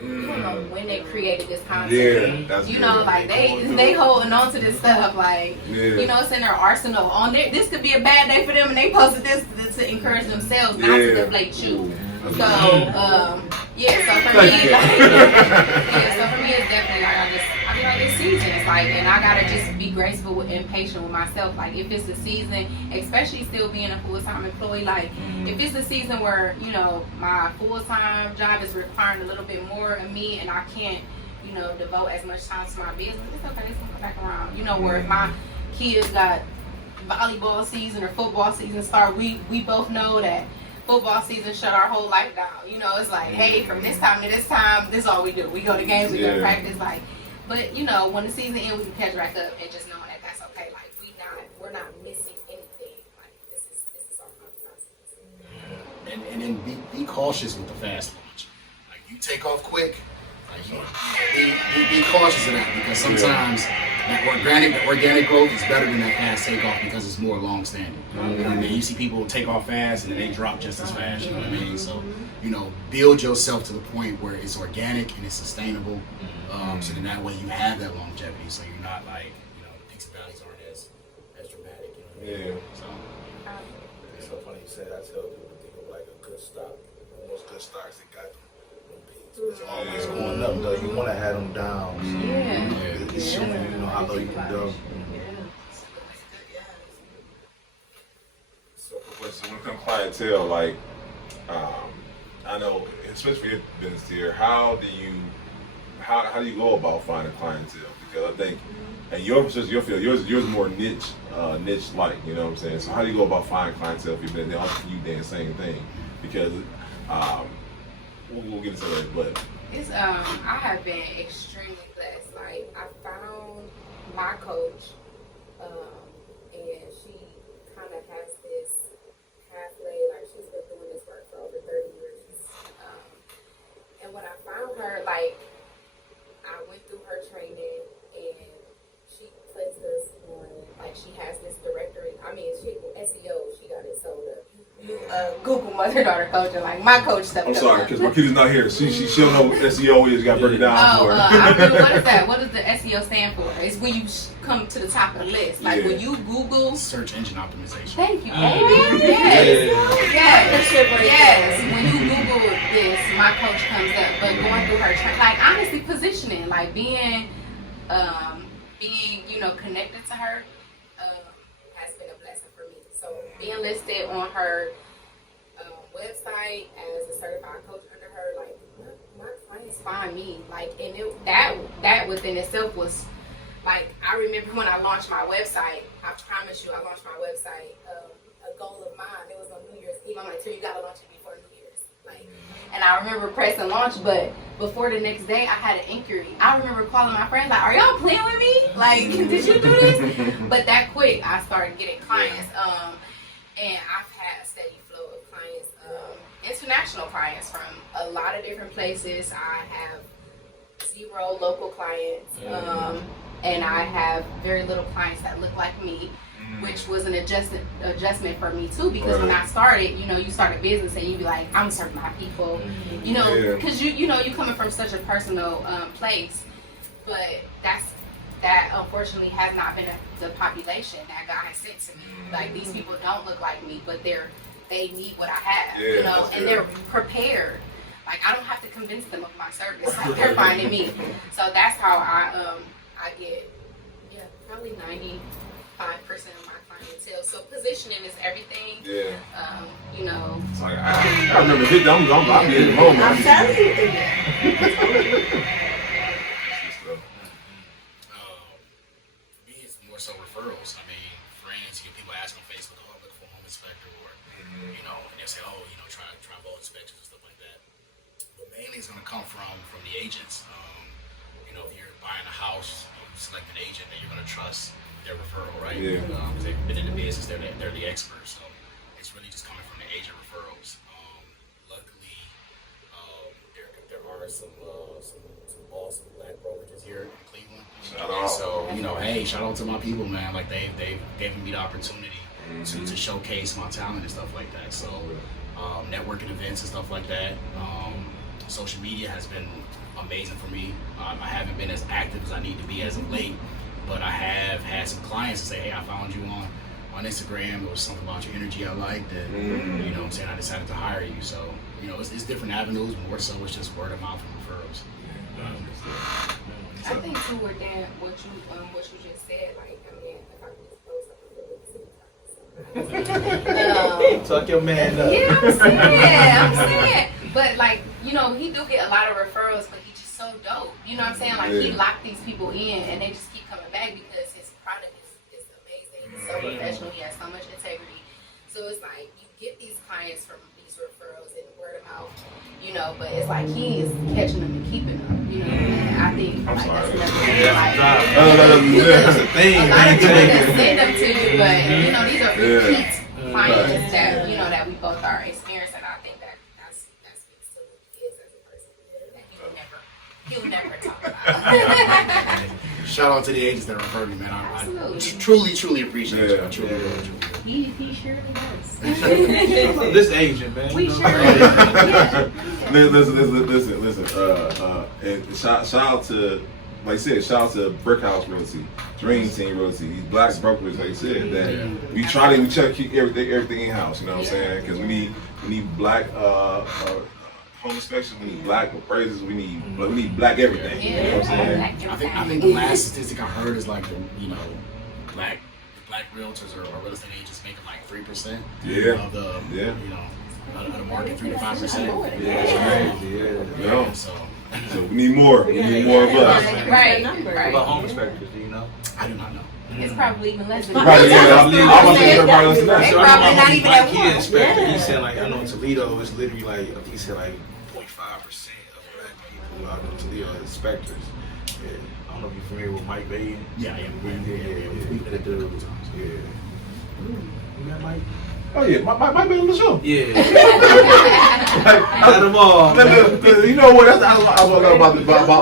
You don't know when they created this content. They holding on to this stuff. It's in their arsenal. On there, this could be a bad day for them, and they posted this to encourage themselves, not to deflate you. So, so for me, it's definitely it's seasons, and I gotta just be graceful and patient with myself. Like, if it's a season, especially still being a full-time employee, if it's a season where, my full-time job is requiring a little bit more of me and I can't, devote as much time to my business, it's okay, it's gonna come back around. Where if my kids got volleyball season or football season start, we both know that football season shut our whole life down. It's like, hey, from this time to this time, this is all we do. We go to games, we go to practice, but when the season ends, we can catch back up and just knowing that that's okay. We're not missing anything. This is our consequences. And then be cautious with the fast launch. You take off quick. Be cautious of that, because sometimes that organic growth is better than that fast takeoff because it's more long standing. You see people take off fast and then they drop just as fast. You know what I mean? So build yourself to the point where it's organic and it's sustainable. So then that way you have that longevity. So you're not the peaks and valleys aren't as dramatic. So it's so funny you said. I tell people to think of a good stock. Most good stocks they got. It's always going up, though. You want to have them down. It's showing how low you can go. So when it comes to clientele, I know, especially for your business here, how do you go about finding clientele? Because I think, and your field, yours more niche like, you know what I'm saying? So how do you go about finding clientele for you? They all you the same thing, because we'll get into that, but it's I have been extremely blessed. I found my coach, and she kind of has this pathway. She's been doing this work for over 30 years. And when I found her, I went through her training, and she placed us on. She has this directory. SEO. She got it sold up. Google mother-daughter coaching, my coach stuff. I'm sorry, because Marquita's not here. She don't know what SEO is. Got to break it down for her. What is that? What does the SEO stand for? It's when you come to the top of the list. When you Google search engine optimization. Thank you, baby. Yes. When you Google this, my coach comes up. But going through her training, honestly, positioning, being connected to her, has been a blessing for me. So being listed on her website as a certified coach under her, my clients find me, and that within itself was I remember when I launched my website. I promise you, I launched my website. A goal of mine, it was on New Year's Eve. I'm like, Terry, you gotta launch it before New Year's. And I remember pressing launch, but before the next day, I had an inquiry. I remember calling my friends like, "Are y'all playing with me? Like, did you do this?" But that quick, I started getting clients. And I've had a steady flow of clients, international clients from a lot of different places. I have 0 local clients, and I have very little clients that look like me, which was an adjustment for me too, because when I started, you start a business and you be like, I'm serving my people, because you coming from such a personal place, but that unfortunately has not been the population that God has sent to me. Like, these people don't look like me, but they need what I have, and they're prepared. Like, I don't have to convince them of my service. Like, they're finding me. So that's how I get, probably 95% of my clientele. So positioning is everything. Yeah. It's like, I remember I'm in the moment. I'm telling you. Me, it's more so referrals. I mean, friends, people ask on Facebook, "Oh, look for a home inspector," or and they say, "Oh, try both inspections and stuff like that." But mainly it's going to come from the agents. If you're buying a house, you select an agent that you're going to trust their referral, right? Yeah. They've been in the business, they're the experts. So it's really just coming from the agent referrals. Luckily, there are some awesome black brokerages here in Cleveland. Shout out. So hey, shout out to my people, man. Like they've given me the opportunity to showcase my talent and stuff like that. So networking events and stuff like that. Social media has been amazing for me. I haven't been as active as I need to be as of late, but I have had some clients that say, "Hey, I found you on Instagram. It was something about your energy I liked, and I'm saying, I decided to hire you." So it's different avenues. More so, it's just word of mouth and referrals. I think too, with Dan, what you just said, like, I mean, if I could just throw something Talk your man up. Yeah, I'm saying. But like, he do get a lot of referrals, but he's just so dope. You know what I'm saying? Like, he locked these people in, and they just keep coming back because his product is amazing. He's so professional. He has so much integrity. So it's like, you get these clients from these referrals and word of mouth, but it's like he's catching them and keeping them. And I think like that's another thing. Like, That's the thing. A lot of people that send them to you, but these are repeat clients that that we both are experiencing. I think that speaks to who he is as a person that he'll never talk about. Shout out to the agents that referred me, man. I truly appreciate you. Truly. He surely does. This agent, man. We sure. Listen. And shout out to, like I said, shout out to Brick House Realty, Dream Team Realty, these black brokers, like I said, that we try to keep everything in house. You know what I'm saying? Because we need black home inspection, we need black appraisers, we need black everything. You know what I'm saying? I think the last statistic I heard is like black realtors or real estate agents making like 3% of the market, 3 to 5%. Yeah. So we need more. We need more of us. Right. What about home inspectors? Do you know? I do not know. It's probably even less than Right, that. yeah. They probably not even at Kid one. inspector, he said like, I know in Toledo it's literally like, I think he said like 0.5% of black people out in Toledo inspectors. Yeah. I don't know if you're familiar with Mike Bay. Yeah. We've been at the times. Yeah. You got Mike? Oh yeah, might be on the show. Yeah. Got them all. You know what? That's I was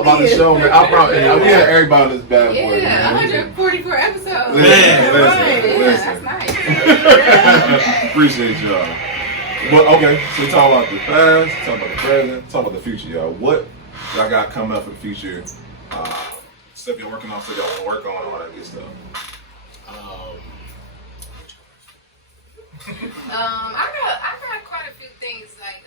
about the show, man. I probably we had everybody on this bad boy. Yeah, 144 episodes. Listen. That's nice. Appreciate y'all. But okay, so talk about the past, talk about the present, talk about the future, y'all. What y'all got coming up for the future? Stuff you're working on, stuff y'all want to work on, all that good stuff. I got quite a few things like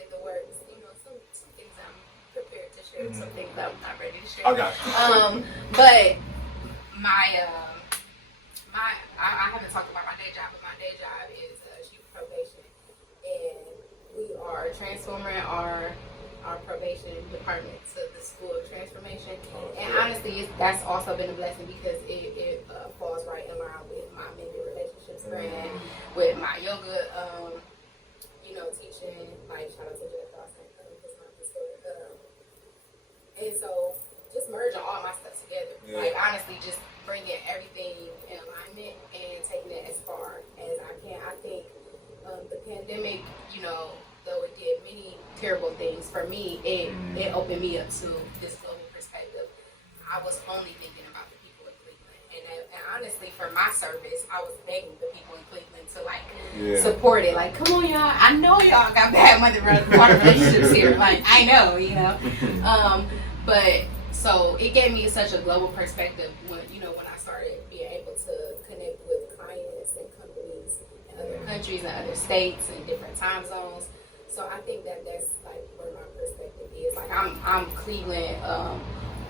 in the works. Some things I'm prepared to share, some things I'm not ready to share. I got you. But I haven't talked about my day job, but my day job is chief probation, and we are transforming our probation department to the school of transformation. And honestly, that's also been a blessing because it falls right in line with my mended relationships brand, with my yoga, teaching, like shout out to Jeff. terrible things. For me, it opened me up to this global perspective. I was only thinking about the people in Cleveland, and honestly, for my service, I was begging the people in Cleveland to like support it. Like, come on, y'all! I know y'all got bad water relationships here. Like, I know, you know. But so it gave me such a global perspective when I started being able to connect with clients and companies in other countries and other states and different time zones. So I think that's like where my perspective is. Like I'm Cleveland,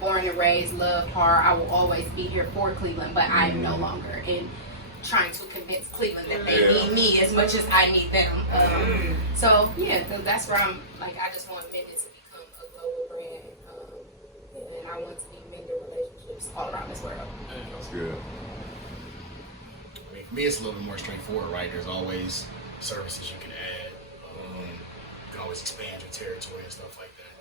born and raised, love hard. I will always be here for Cleveland, but I am no longer in trying to convince Cleveland that they need me as much as I need them. So yeah, that's where I'm like, I just want Mended to become a global brand, and I want to be mending relationships all around this world. That's good. I mean, for me, it's a little bit more straightforward, right? There's always services you can add. You can always expand your territory and stuff like that.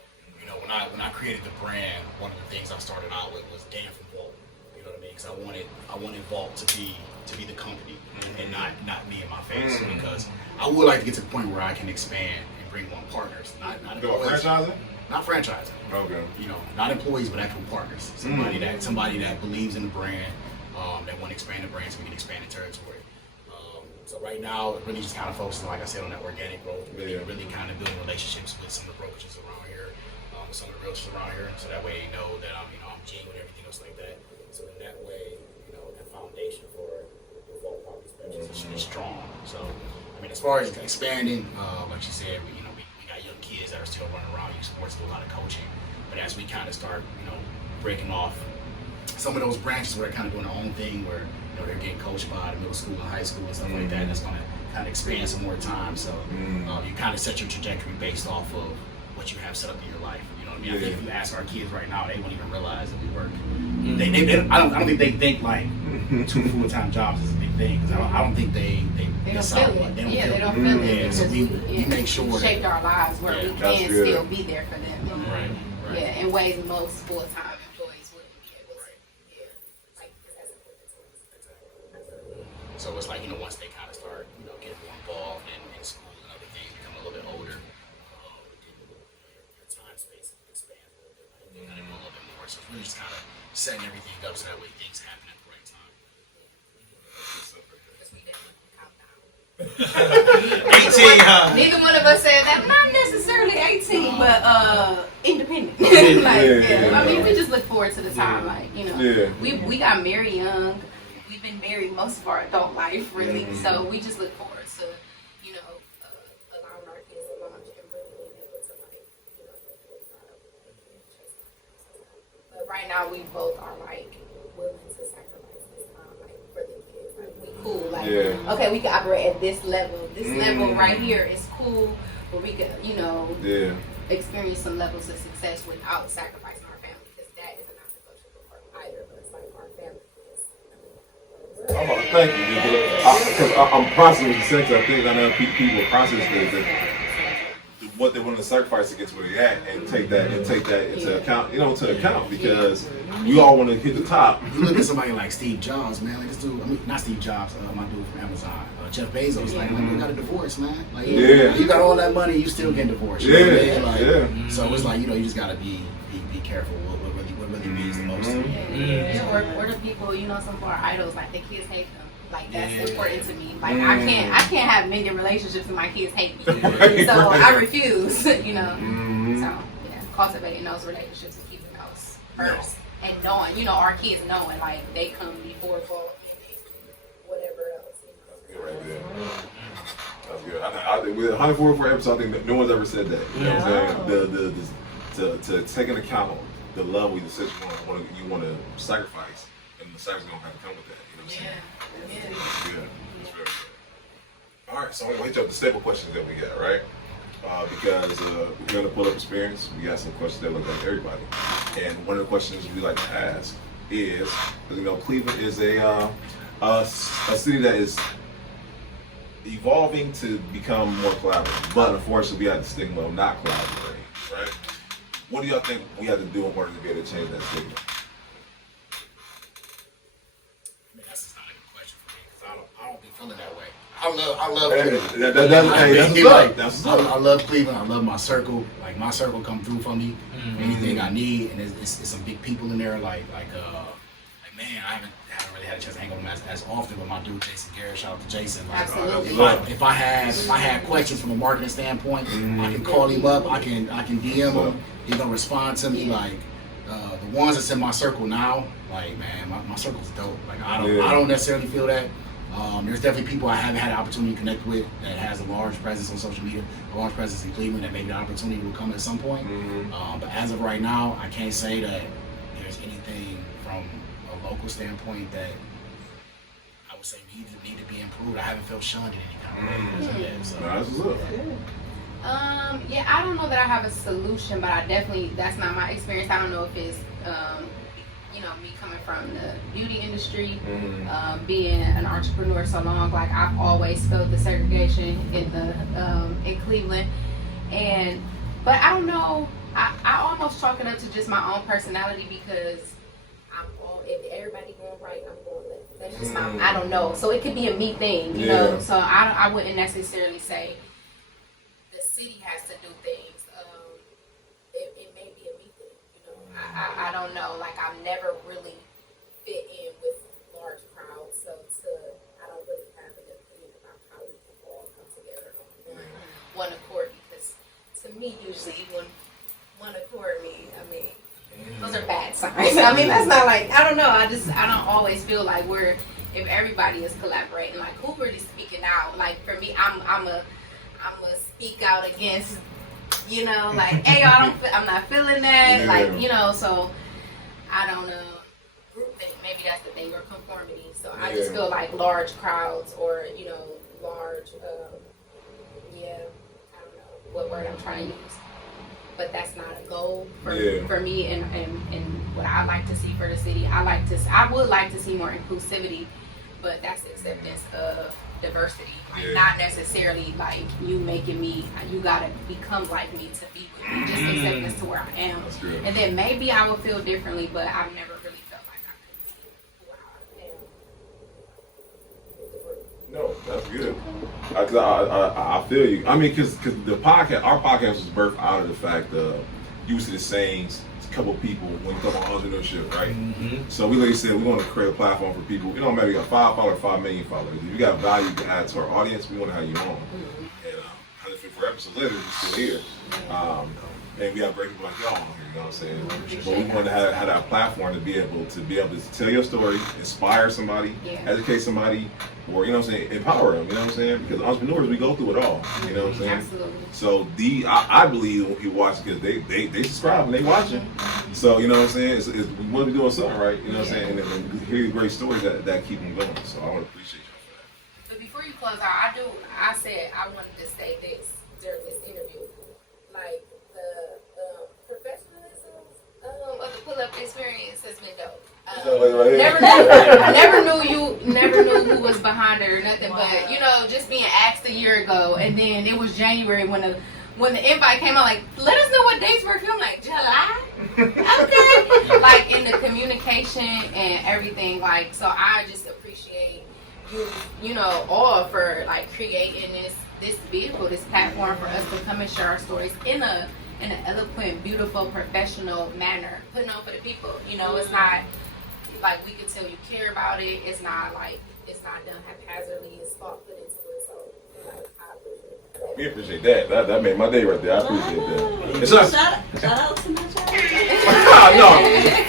You know, when I created the brand, one of the things I started out with was Dan from Vault. You know what I mean? Because I wanted Vault to be the company and not me in my face. Because I would like to get to the point where I can expand and bring on partners, not franchising. Not franchising. Okay. You know, not employees, but actual partners. Somebody that believes in the brand, that want to expand the brand so we can expand the territory. So right now, it really just kind of focusing, like I said, on that organic growth, really kind of building relationships with some of the brokerages around here, with some of the realtors around here, so that way they know that I'm genuine and everything else like that. So in that way, that foundation for the Vault Property Specialist is strong. So, I mean, as far as expanding, like you said, we got young kids that are still running around, youth sports, do a lot of coaching. But as we kind of start, breaking off some of those branches where they're kind of doing their own thing, where they're getting coached by the middle school and high school and stuff like that, and that's going to kind of expand some more time. So you kind of set your trajectory based off of what you have set up in your life. You know what I mean? I think if you ask our kids right now, they won't even realize that we work. I don't think they think like 2 full-time jobs is a big thing, because I don't think they don't feel it. They don't feel it. Yeah, so we make sure it shaped our lives where we can still be there for them. Right. Yeah, in ways most full-time employees wouldn't be able to. Yeah, like that's important to us. So it's like, once they kind of start, getting more involved in school and other things, become a little bit older, your time space expands a little bit. Right? They kind of do a little bit more. So it's really just kind of setting everything up so that way things happen at the right time. Because we definitely count down. 18, huh? Neither one of us said that. Not necessarily 18, but independent. I mean, we just look forward to the time. We got married young. We've been married most of our adult life, really. So we just look forward to, allowing our kids to launch and really being able to But right now, we both are willing to sacrifice this time, for the kids. We cool. Okay, we can operate at this level. This level right here is cool, where we can, experience some levels of success without sacrificing our family, because that is a non-negotiable for either of us. Like, our family is. I'm about to thank you, because I'm processing what you said, because I think I know people process what they're willing to sacrifice to get to where they're at, and take that into account, because we all want to hit the top. You look at somebody like Steve Jobs, man. Like this dude, not Steve Jobs, my dude from Amazon, Jeff Bezos. Like you got a divorce, man. Like you got all that money, you still get divorced. So it's like you just gotta be careful what really means the most. Or the people, some of our idols, like the kids hate them. Like that's important to me. Like I can't have mended relationships and my kids hate me. So I refuse. So cultivating those relationships and keeping those first, and knowing, our kids knowing like they come before whatever else. That's good right there. That's good. I think with 144 episodes, I think that no one's ever said that. You know what I'm saying? To take into account the level you want to sacrifice, and the sacrifice gonna have to come with that. You know what I'm saying? That's good. That's very good. All right, so I'm gonna hit you up the staple questions that we got, right? Because we're gonna pull up experience. We got some questions that look like everybody, and one of the questions we like to ask is, Cleveland is a city that is evolving to become more collaborative, but unfortunately we have the stigma of not collaborating, right? What do y'all think we have to do in order to be able to change that stigma? That's not a good question for me, because I don't be feeling that way. I love Cleveland. That's I love Cleveland. I love my circle. Like my circle come through for me. Anything I need, and it's some big people in there. Like man, I haven't really had a chance to hang with them as often. But my dude Jason Garrett, shout out to Jason. Like, Absolutely. If I had questions from a marketing standpoint, I can call him up. I can DM him. He's gonna respond to me. Like the ones that's in my circle now, like man, my circle's dope. Like I don't necessarily feel that. There's definitely people I haven't had an opportunity to connect with that has a large presence on social media, a large presence in Cleveland, that maybe the opportunity will come at some point. But as of right now, I can't say that there's anything from a local standpoint that I would say need to be improved. I haven't felt shunned in any kind of way. Yeah, I don't know that I have a solution, but I definitely, that's not my experience. I don't know if it's me coming from the beauty industry, being an entrepreneur so long, like I've always felt the segregation in Cleveland, but I don't know. I almost chalk it up to just my own personality, because if everybody going right, I'm going left. That's just I don't know. So it could be a me thing, you know. So I wouldn't necessarily say the city has to do things. It may be a me thing, you know. I don't know. Like I've never really fit in with large crowds, so I don't really have an opinion about how we can all come together on one accord, because to me, usually when one accord means, I mean, those are bad signs. I mean, that's not like, I don't know. I don't always feel like if everybody is collaborating, like who really speaking out? Like for me, I'm a speak out against, you know, like, hey, I'm not feeling that, like, you know, so I don't know. Groupthink, maybe that's the thing, or conformity. So I just feel like large crowds, or, you know, large, I don't know what word I'm trying to use. But that's not a goal for me, and what I like to see for the city. I would like to see more inclusivity, but that's acceptance of diversity. Like not necessarily like you making me, you gotta become like me to be with me. Just acceptance to where I am. And then maybe I would feel differently, but I've never really felt like I could be who I am. No, that's good. I feel you. I mean, because our podcast was birthed out of the fact of use of the sayings, a couple of people when you talk about entrepreneurship, right? So we like said we want to create a platform for people. It don't matter if you got 5 followers, 5 million followers. If you got value to add to our audience, we want to have you on. And 154 episodes later, we're still here. And we have great people like y'all on here, you know what I'm saying? But we want to have that platform to be able to tell your story, inspire somebody, educate somebody, or, you know what I'm saying, empower them, you know what I'm saying? Because entrepreneurs, we go through it all, you know what I'm saying? Absolutely. So I believe when people watch, because they subscribe and they watching. So, you know what I'm saying? We want to be doing something right, you know what I'm saying? And we hear great stories that keep them going. So I want to appreciate y'all for that. But before you close out, I said I wanted to say this during this interview. Like, the professionalism of the pull-up experience has been dope. Never knew who was behind it or nothing. Wow. But you know, just being asked a year ago, and then it was January when the invite came out. Like, let us know what dates work. I'm like, July. Okay. Like in the communication and everything. Like, so I just appreciate you know, all for like creating this vehicle, this platform for us to come and share our stories in an eloquent, beautiful, professional manner, putting on for the people. You know, it's not like we can tell you care about it. It's not like it's not done haphazardly. It's thought put into it. So like, I appreciate it. We appreciate that. That made my day right there. I appreciate that. Shout out to my child. No,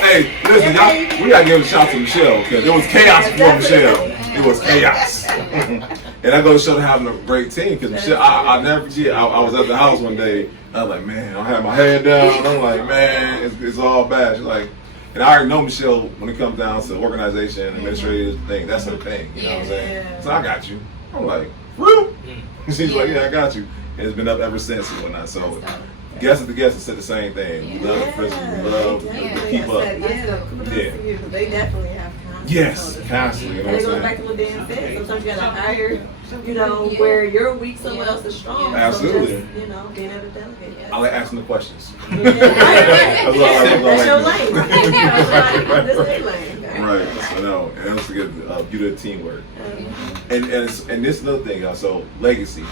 hey, listen, y'all, we gotta give a shout to Michelle, because there was chaos before Michelle. It was chaos. And I go to show them having a great team, because Michelle, I never forget. I was at the house one day. I was like, man, I had my head down. I'm like, man, it's all bad. She's like, and I already know Michelle when it comes down to organization, administrative thing. That's her thing. You know what I'm saying? So I got you. I'm like, real? She's like, yeah, I got you. And it's been up ever since and whatnot. So guests have said the same thing. We love the friendship. We love to keep up. They definitely have time. Yes, constantly. You know And it what goes I'm back saying? to what Dan said. Sometimes you gotta hire, you know, where you're weak, someone else is strong. Absolutely. So just, you know, being able to delegate. I like asking the questions. That's your lane. That's their lane. Right. So no, and it was to get beauty of teamwork. And this is another thing. So legacy.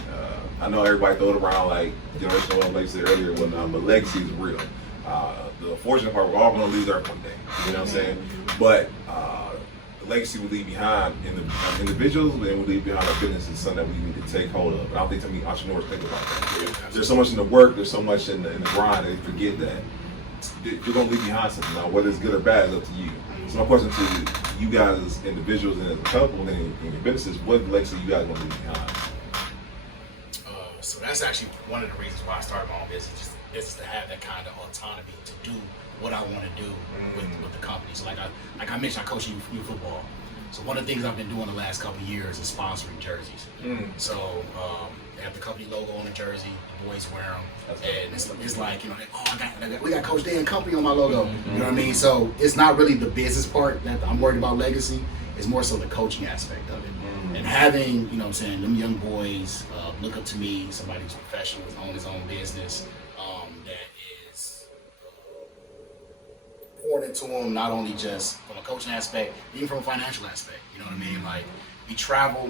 I know everybody throw it around like generational wealth, like you said earlier, whatnot, but legacy is real. The unfortunate part, we're all going to lose Earth one day. You know what I'm saying? But the legacy we leave behind in the individuals, and we leave behind our business is something that we need to take hold of. But I don't think too many entrepreneurs think about that. There's so much in the work, there's so much in the grind, they forget that you're going to leave behind something. Now, whether it's good or bad, it's up to you. So my question to you guys as individuals and as a couple and in your businesses, what legacy you guys want to leave behind? So that's actually one of the reasons why I started my own business, just to have that kind of autonomy to do what I want to do with the company. So like I mentioned, I coach youth football. So one of the things I've been doing the last couple of years is sponsoring jerseys. So they have the company logo on the jersey, the boys wear them, and it's like, you know, we got Coach Dan Company on my logo. You know what I mean? So it's not really the business part that I'm worried about legacy. It's more so the coaching aspect of it. And having, you know what I'm saying, them young boys look up to me, somebody who's professional, who's owned his own business, that is poured into them, not only just from a coaching aspect, even from a financial aspect. You know what I mean? Like, we travel,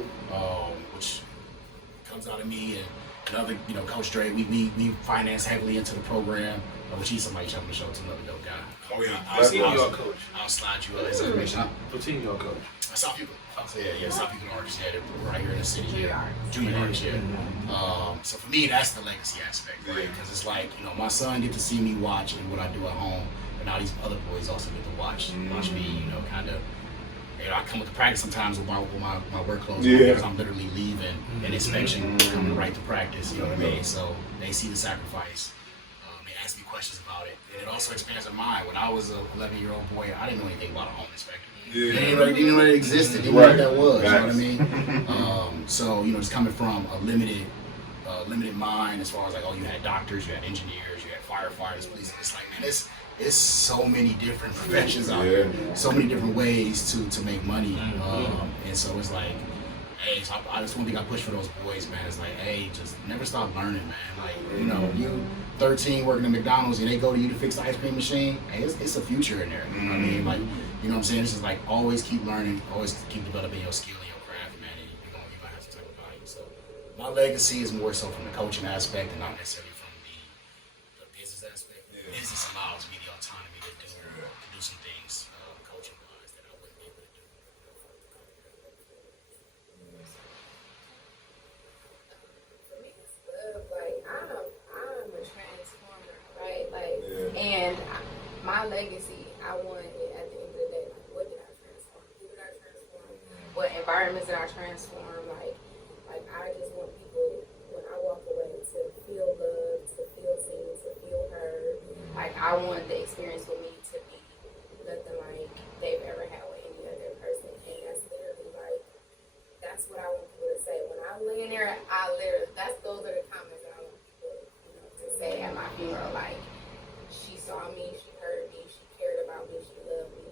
which comes out of me and other, you know, Coach Dre, we finance heavily into the program, which he's somebody jumping the show to another dope guy. Oh yeah, What team y'all coach? I'll slide you his information. What team y'all coach? South People. Yeah, South People artists, yeah, they're right here in the city. Junior artists, yeah. So for me, that's the legacy aspect, right? Because it's like, you know, my son get to see me watch and what I do at home, but now these other boys also get to watch me, you know, kind of. You know, I come to practice sometimes with my work clothes on because I'm literally leaving an inspection, coming right to practice. You know what I mean? So they see the sacrifice. They ask me questions about it, and it also expands their mind. When I was a 11-year-old boy, I didn't know anything about a home inspector. They didn't even know it existed. They didn't know what that was. You know what I mean? So, you know, just coming from a limited mind as far as like, oh, you had doctors, you had engineers, you had firefighters, police. It's like, man, it's so many different professions out there, so many different ways to make money. And so it's like, hey, so I just one thing I push for those boys, man, is like, hey, just never stop learning, man. Like, you know, you 13 working at McDonald's and they go to you to fix the ice cream machine, hey, it's a future in there. You know what I mean? Like, you know what I'm saying? It's just like, always keep learning, always keep developing your skill and your craft, man, and you're gonna have some type of value. So my legacy is more so from the coaching aspect and not necessarily from the business aspect. Business allows me the autonomy to do some things coaching wise that I wouldn't be able to do. For me, it's love. Like, I'm a transformer, right? Like, and my legacy, I want it at the end of the day. Like, what did I transform? Who did I transform? What environments did I transform? Like I just want people, when I walk away, to feel loved, to feel seen, to feel heard. Like, I want the experience with me to be nothing like they've ever had with any other person. And that's literally like, that's what I want people to say. When I lay in there, those are the comments that I want people, you know, to say at my funeral. Like, she saw me, she heard me, she cared about me, she loved me,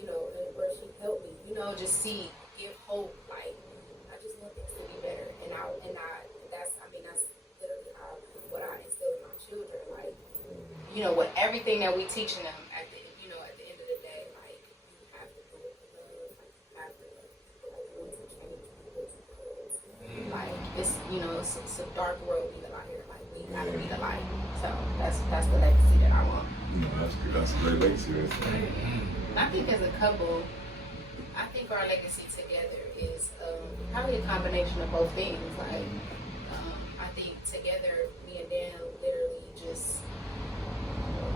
you know, or she helped me, you know, just give hope. Like, I just want things to be better. That's literally what I instill in my children. Like, you know, with everything that we teaching them at the end of the day, like, you have to do it with love. Like, you have to love people. Like, you want to change people's worlds. Like, it's, you know, it's a dark world we live out here. Like, we gotta be the light. So that's the legacy that I want. That's good. That's a great legacy. I think as a couple, I think our legacy together is probably a combination of both things. Like, I think together, me and Dan literally just,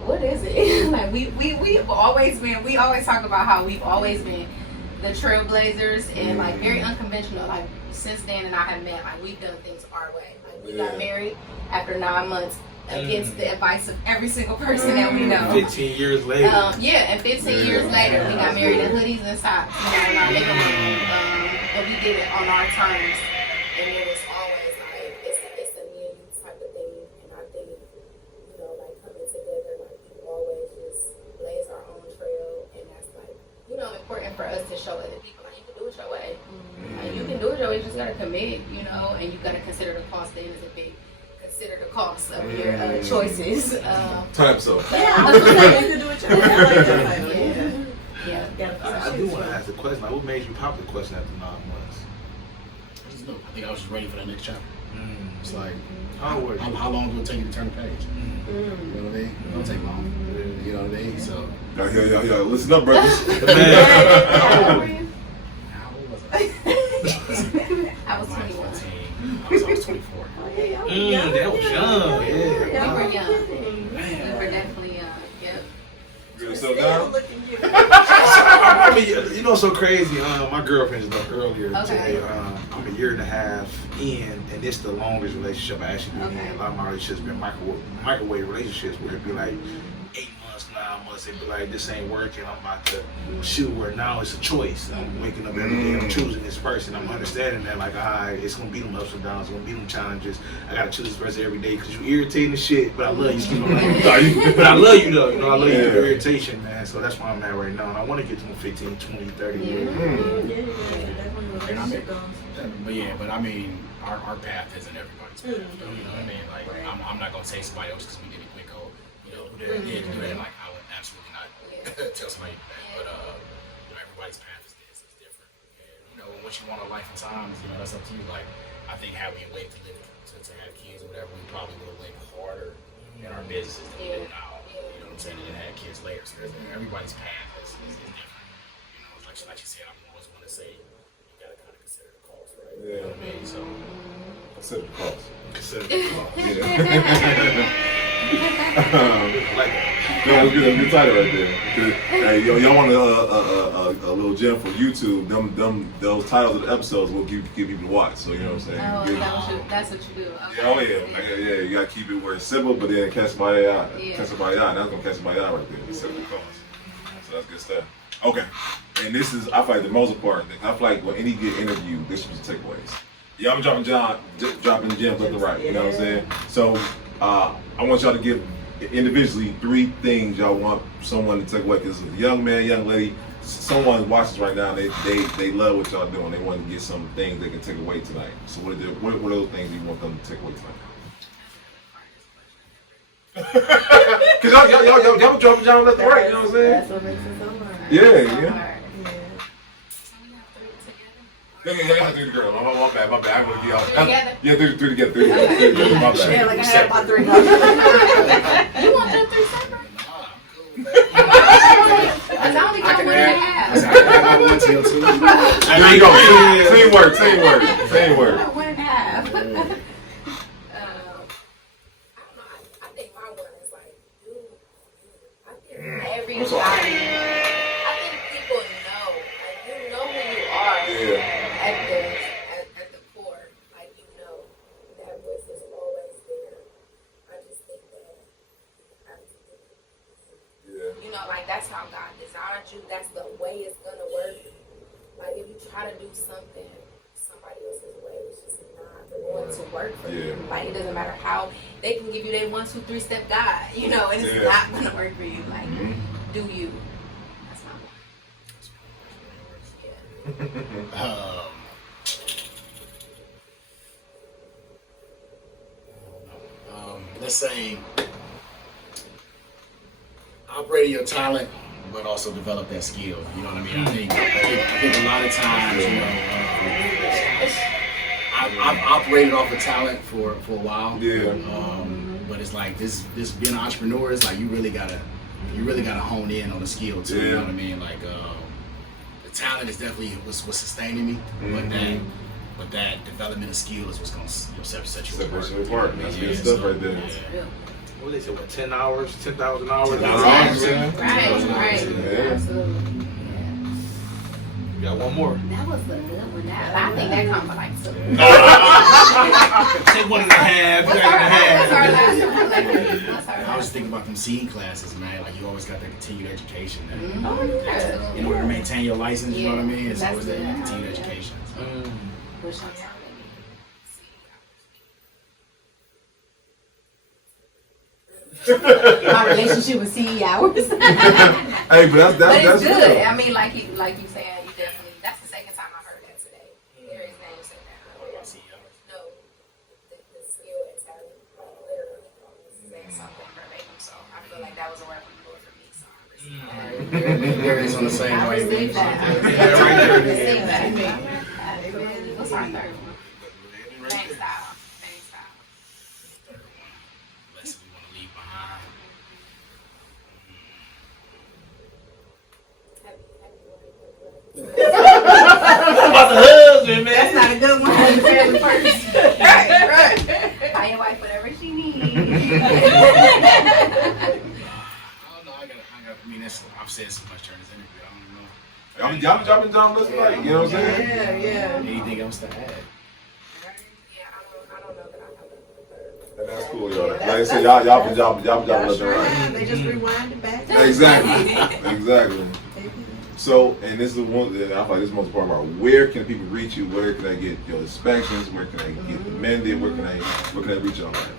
what is it? Like, we've always been, we always talk about how we've always been the trailblazers and like very unconventional. Like, since Dan and I have met, like, we've done things our way. Like, we got married after 9 months against the advice of every single person that we know. 15 years later. And 15 years later, we got married in hoodies and socks, you know, in our living room. But we did it on our terms. And it was always like, it's a me and you type of thing. And I think, you know, like, coming together, like, we always just blaze our own trail. And that's, like, you know, important for us to show other people, like, you can do it your way. Like, you can do it your way, you just got to commit, you know, and you got to consider the cost. The end is a big consider the cost of your choices. Time so. Yeah, I was gonna say you could do it your way. I like that. Yeah, do want to ask the question. Like, what made you pop the question after 9 months? I think I was just ready for that next chapter. It's like, How long will it take you to turn the page? You know what I mean? It don't take long. You know what I mean? So. Yo, listen up, brothers. How old was I? I was 21. 14. I was 24. that was young. Yeah. We were young. We were definitely young. Yep. You still down? I mean, you know, what's so crazy. My girlfriend is up earlier today. I'm a year and a half in, and it's the longest relationship I actually been in. A lot of my relationships been microwave relationships where it'd be like 8 months, 9 months. It'd be like, this ain't working. I'm about to shoot. Where now it's a choice. I'm waking up every day. I'm choosing this person. I'm understanding that like, it's gonna be them ups and downs. It's gonna be them challenges. I gotta choose this person every day because you irritating the shit. But I love you. But I love you though. You know, I love you for irritation, man. So that's where I'm at right now. And I want to get to them 15, 20, 30 years. But I mean, our path isn't everybody's path. You know what I mean? Like, I'm not gonna say somebody else because we did it quick. You know, who did do that? Like, I would absolutely not tell somebody that. But you know, everybody's path is different. And you know, what you want in life and times, you know, that's up to you. Like, I think had we waited to have kids or whatever, we probably would have went harder in our businesses than we do now. You know what I'm saying? And then had kids later. So everybody's path is different. You know, like you said, I always want to say you gotta kind of consider the cost, right? Yeah. You know what I mean? So Consider the cost. Consider the cost. That's a good title right there. Hey, y'all want a little gem for YouTube? Those titles of the episodes will give people to watch. So you know what I'm saying. Oh, that's what you do. Okay. Yeah. You gotta keep it where it's simple, but then catch somebody eye. Catch somebody eye. That's gonna catch somebody eye right there. Consider the cost. So that's good stuff. Okay, and this is, I feel like, the most important thing. I feel like when any good interview, this should be the takeaways. Yeah, I'm dropping the gems left and right. You know what I'm saying? So I want y'all to give individually 3 things y'all want someone to take away. Because a young man, young lady, someone watches right now, they love what y'all doing. They want to get some things they can take away tonight. So what are those things you want them to take away tonight? Because y'all dropping down left and right, you know what I'm saying? That's what makes it so hard. Yeah. Yeah, I do the girl. My bad. I'm gonna get out. Together? Yeah, three together. Three together. My bad. Yeah, like I had about 3. You want that 3 separate? I only got 1.5. I got 1 till 2. There you go. Teamwork. 1.5. I think my one is like, I think everybody, I think people know, like, you know who you are at the core, like, you know, that voice is always there. I just think that you have to do it. You know, like, that's how God designed you. That's the way it's gonna work. Like, if you try to do something somebody else's way, it's just not going to work for you. Like, it doesn't matter how they can give you that 1, 2, 3 step guide, you know, and it's not gonna work for you. Like, do you? That's my Let's say operate your talent, but also develop that skill. You know what I mean? I think a lot of times, you know, I've operated off of talent for a while. But it's like this being an entrepreneur is like you really gotta hone in on the skill too. You know what I mean? Like the talent is definitely what's sustaining me, but that development of skill is what's gonna set you apart. That's good stuff right there. Yeah. What they say? What, 10 hours, 10,000 hours? Right. Absolutely. You got one more. That was a good one. I think that comes like so. Take 1.5. I was thinking about them seed classes, man. Like you always got that continued education. Oh yeah. In order to maintain your license, you know what I mean? It's always that good. continued education. Push on talent. My relationship with CE hours. Hey, but that's good. good. I mean, like you said, you definitely. That's the second time I heard that today. There is name said that. No, the skill and talent, like literally, saying something verbatim. So I feel like that was a word from the Lord for me. So I received that. Everybody's on the same I way. received that. Yeah, right there. I received that. What's our third one? Same style. Same style. Lesson we want to leave behind. About the husband, man. That's not a good one. The family first. Right. Buy your wife whatever she needs. I don't know. I mean, I've said so much during this interview. I don't know. Y'all been John listening, like, you know what I'm saying? Yeah. Anything else to add? Yeah, I don't know that I have And that's cool, y'all. Like I said, y'all been listening, right? They just rewind it back. Exactly. So, and this is the one that I feel like this is the most important part. Where can people reach you? Where can I get your inspections? Where can I get amended? Where can I reach you online?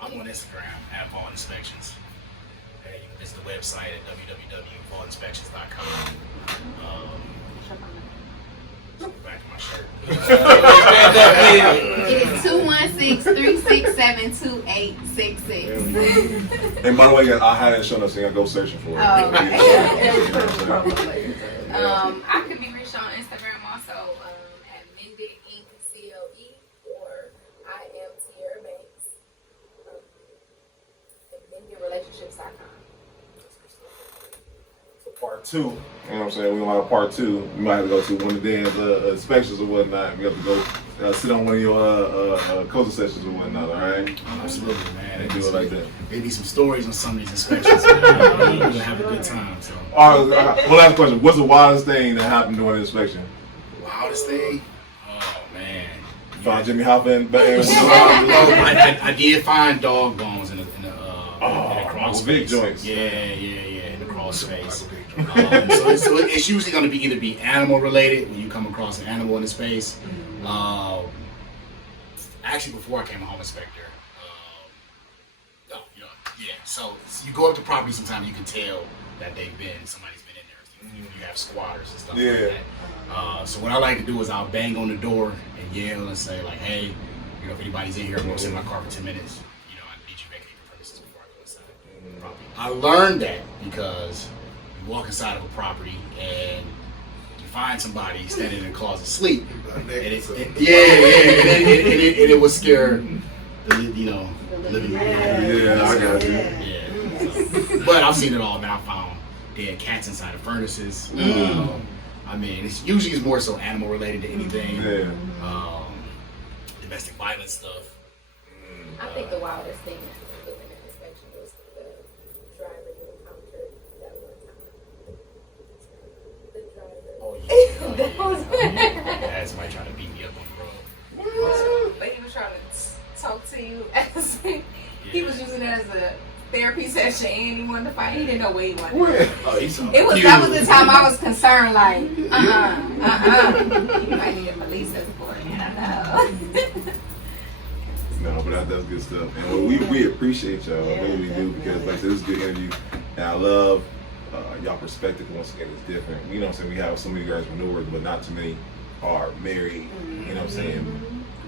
I'm on Instagram at Vault Inspections. You can visit the website at www.vaultinspections.com. Back to my shirt. It is 216-367-2866. And by the way, guys, I had that show notes, so you gotta go searching for it. Oh, okay. Yeah. I could be reached on Instagram also at Mended Inc. CLE or I am Tierra Banks. And MendedRelationships.com. So part 2, you know what I'm saying? We gonna have part 2. We might have to go to one of Dan's inspections or whatnot. We have to go sit on one of your coaching sessions or whatnot, all right? Absolutely, man. And do it like that. Maybe some stories on some of these inspections. We're gonna have a good time. So, All right, one last question. What's the wildest thing that happened during the inspection? wildest thing? Oh man. You found Jimmy Hoffa in Baton I did find dog bones in the crawl big space. joints. Yeah, in the crawl space. So it's usually going to either be animal related when you come across an animal in the space. Actually, before I became a home inspector, so you go up to property sometimes you can tell that somebody's been in there. You have squatters and stuff like that. So what I like to do is I'll bang on the door and yell and say like, hey, if anybody's in here, I'm going to sit in my car for 10 minutes. I need you to vacate the premises before I go inside the property. I learned that because you walk inside of a property and you find somebody standing in a closet asleep. And it would scare the living room. Yeah, I got you. Yeah. But I've seen it all, man. I found dead cats inside of furnaces. I mean, it's usually more so animal related to anything. Domestic violence stuff. I think the wildest thing within an inspection was the driver you encountered that one time. The driver. I had somebody trying to beat me up on the road. But he was trying to talk to you as he was using it as a therapy session and he wanted to fight. He didn't know where he wanted. That was the time I was concerned, like, you might need a police escort. No, but that's good stuff. And we appreciate y'all. Really we do, because like I said, this is a good interview. And I love y'all perspective. Once again, it's different. You know what I'm saying? We have so many guys entrepreneurs, but not too many are married, you know what I'm saying,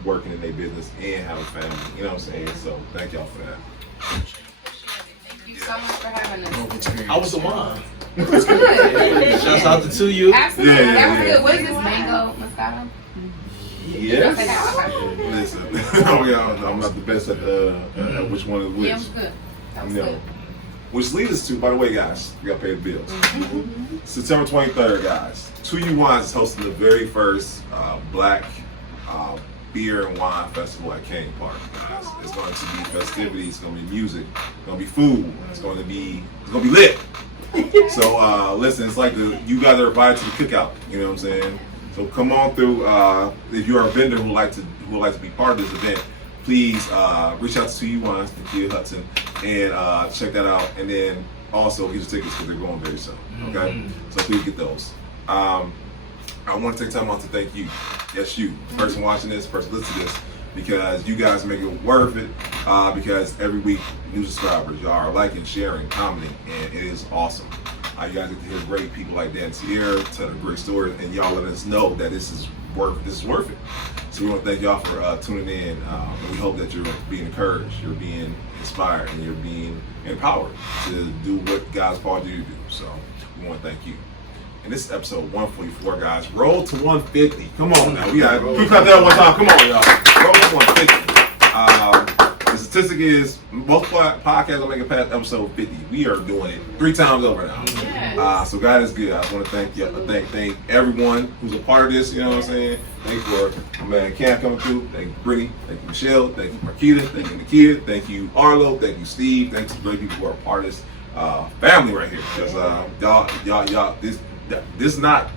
working in their business and have a family. You know what I'm saying? So thank y'all for that. Thank you so much for having us. I was the one. It was good. Shouts out to you. Absolutely. Yeah. That was good. What is this, mango moscato? Yes. Listen, I'm not the best at which one is which. Yeah, it was good. That was good. Which leads us to, by the way, guys, we got to pay the bills. September 23rd, guys, 2U Wines is hosting the very first Black beer and wine festival at King Park, guys. It's going to be festivities, it's going to be music, it's going to be food, it's going to be lit. So listen, it's like you guys are invited to the cookout. You know what I'm saying? So come on through. If you're a vendor who would like to be part of this event, please reach out to 2U Wines, Kia Hudson, and check that out. And then also get your tickets because they're going very soon. Okay, so please get those. I want to take time out to thank you. Yes, you, the person watching this, the person listening to this, because you guys make it worth it. Because every week, new subscribers, y'all are liking, sharing, commenting, and it is awesome. You guys get to hear great people like Dan Tierra, ton of great stories, and y'all let us know that this is worth it. So we want to thank y'all for tuning in. And we hope that you're being encouraged, you're being inspired, and you're being empowered to do what God's called you to do. So we want to thank you. And this is episode 144, guys. Roll to 150. Come on now. We got keep out that one time. Come on, y'all. Roll to 150. The statistic is most podcasts are making past episode 50. We are doing it 3 times over now. Yes. So God is good. I want to thank you. Thank everyone who's a part of this. You know what I'm saying? Thank you for my man Cam coming through. Thank you, Brittany. Thank you, Michelle. Thank you, Marquita. Thank you, Nikita. Thank you, Arlo. Thank you, Steve. Thanks to great people who are a part of this family right here. Because y'all, this not.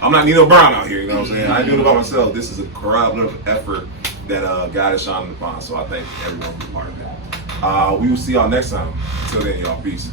I'm not Nino Brown out here. You know what I'm saying? I ain't doing it by myself. This is a collaborative effort that God is shining upon. So I thank everyone for being part of that. We will see y'all next time. Until then, y'all, peace.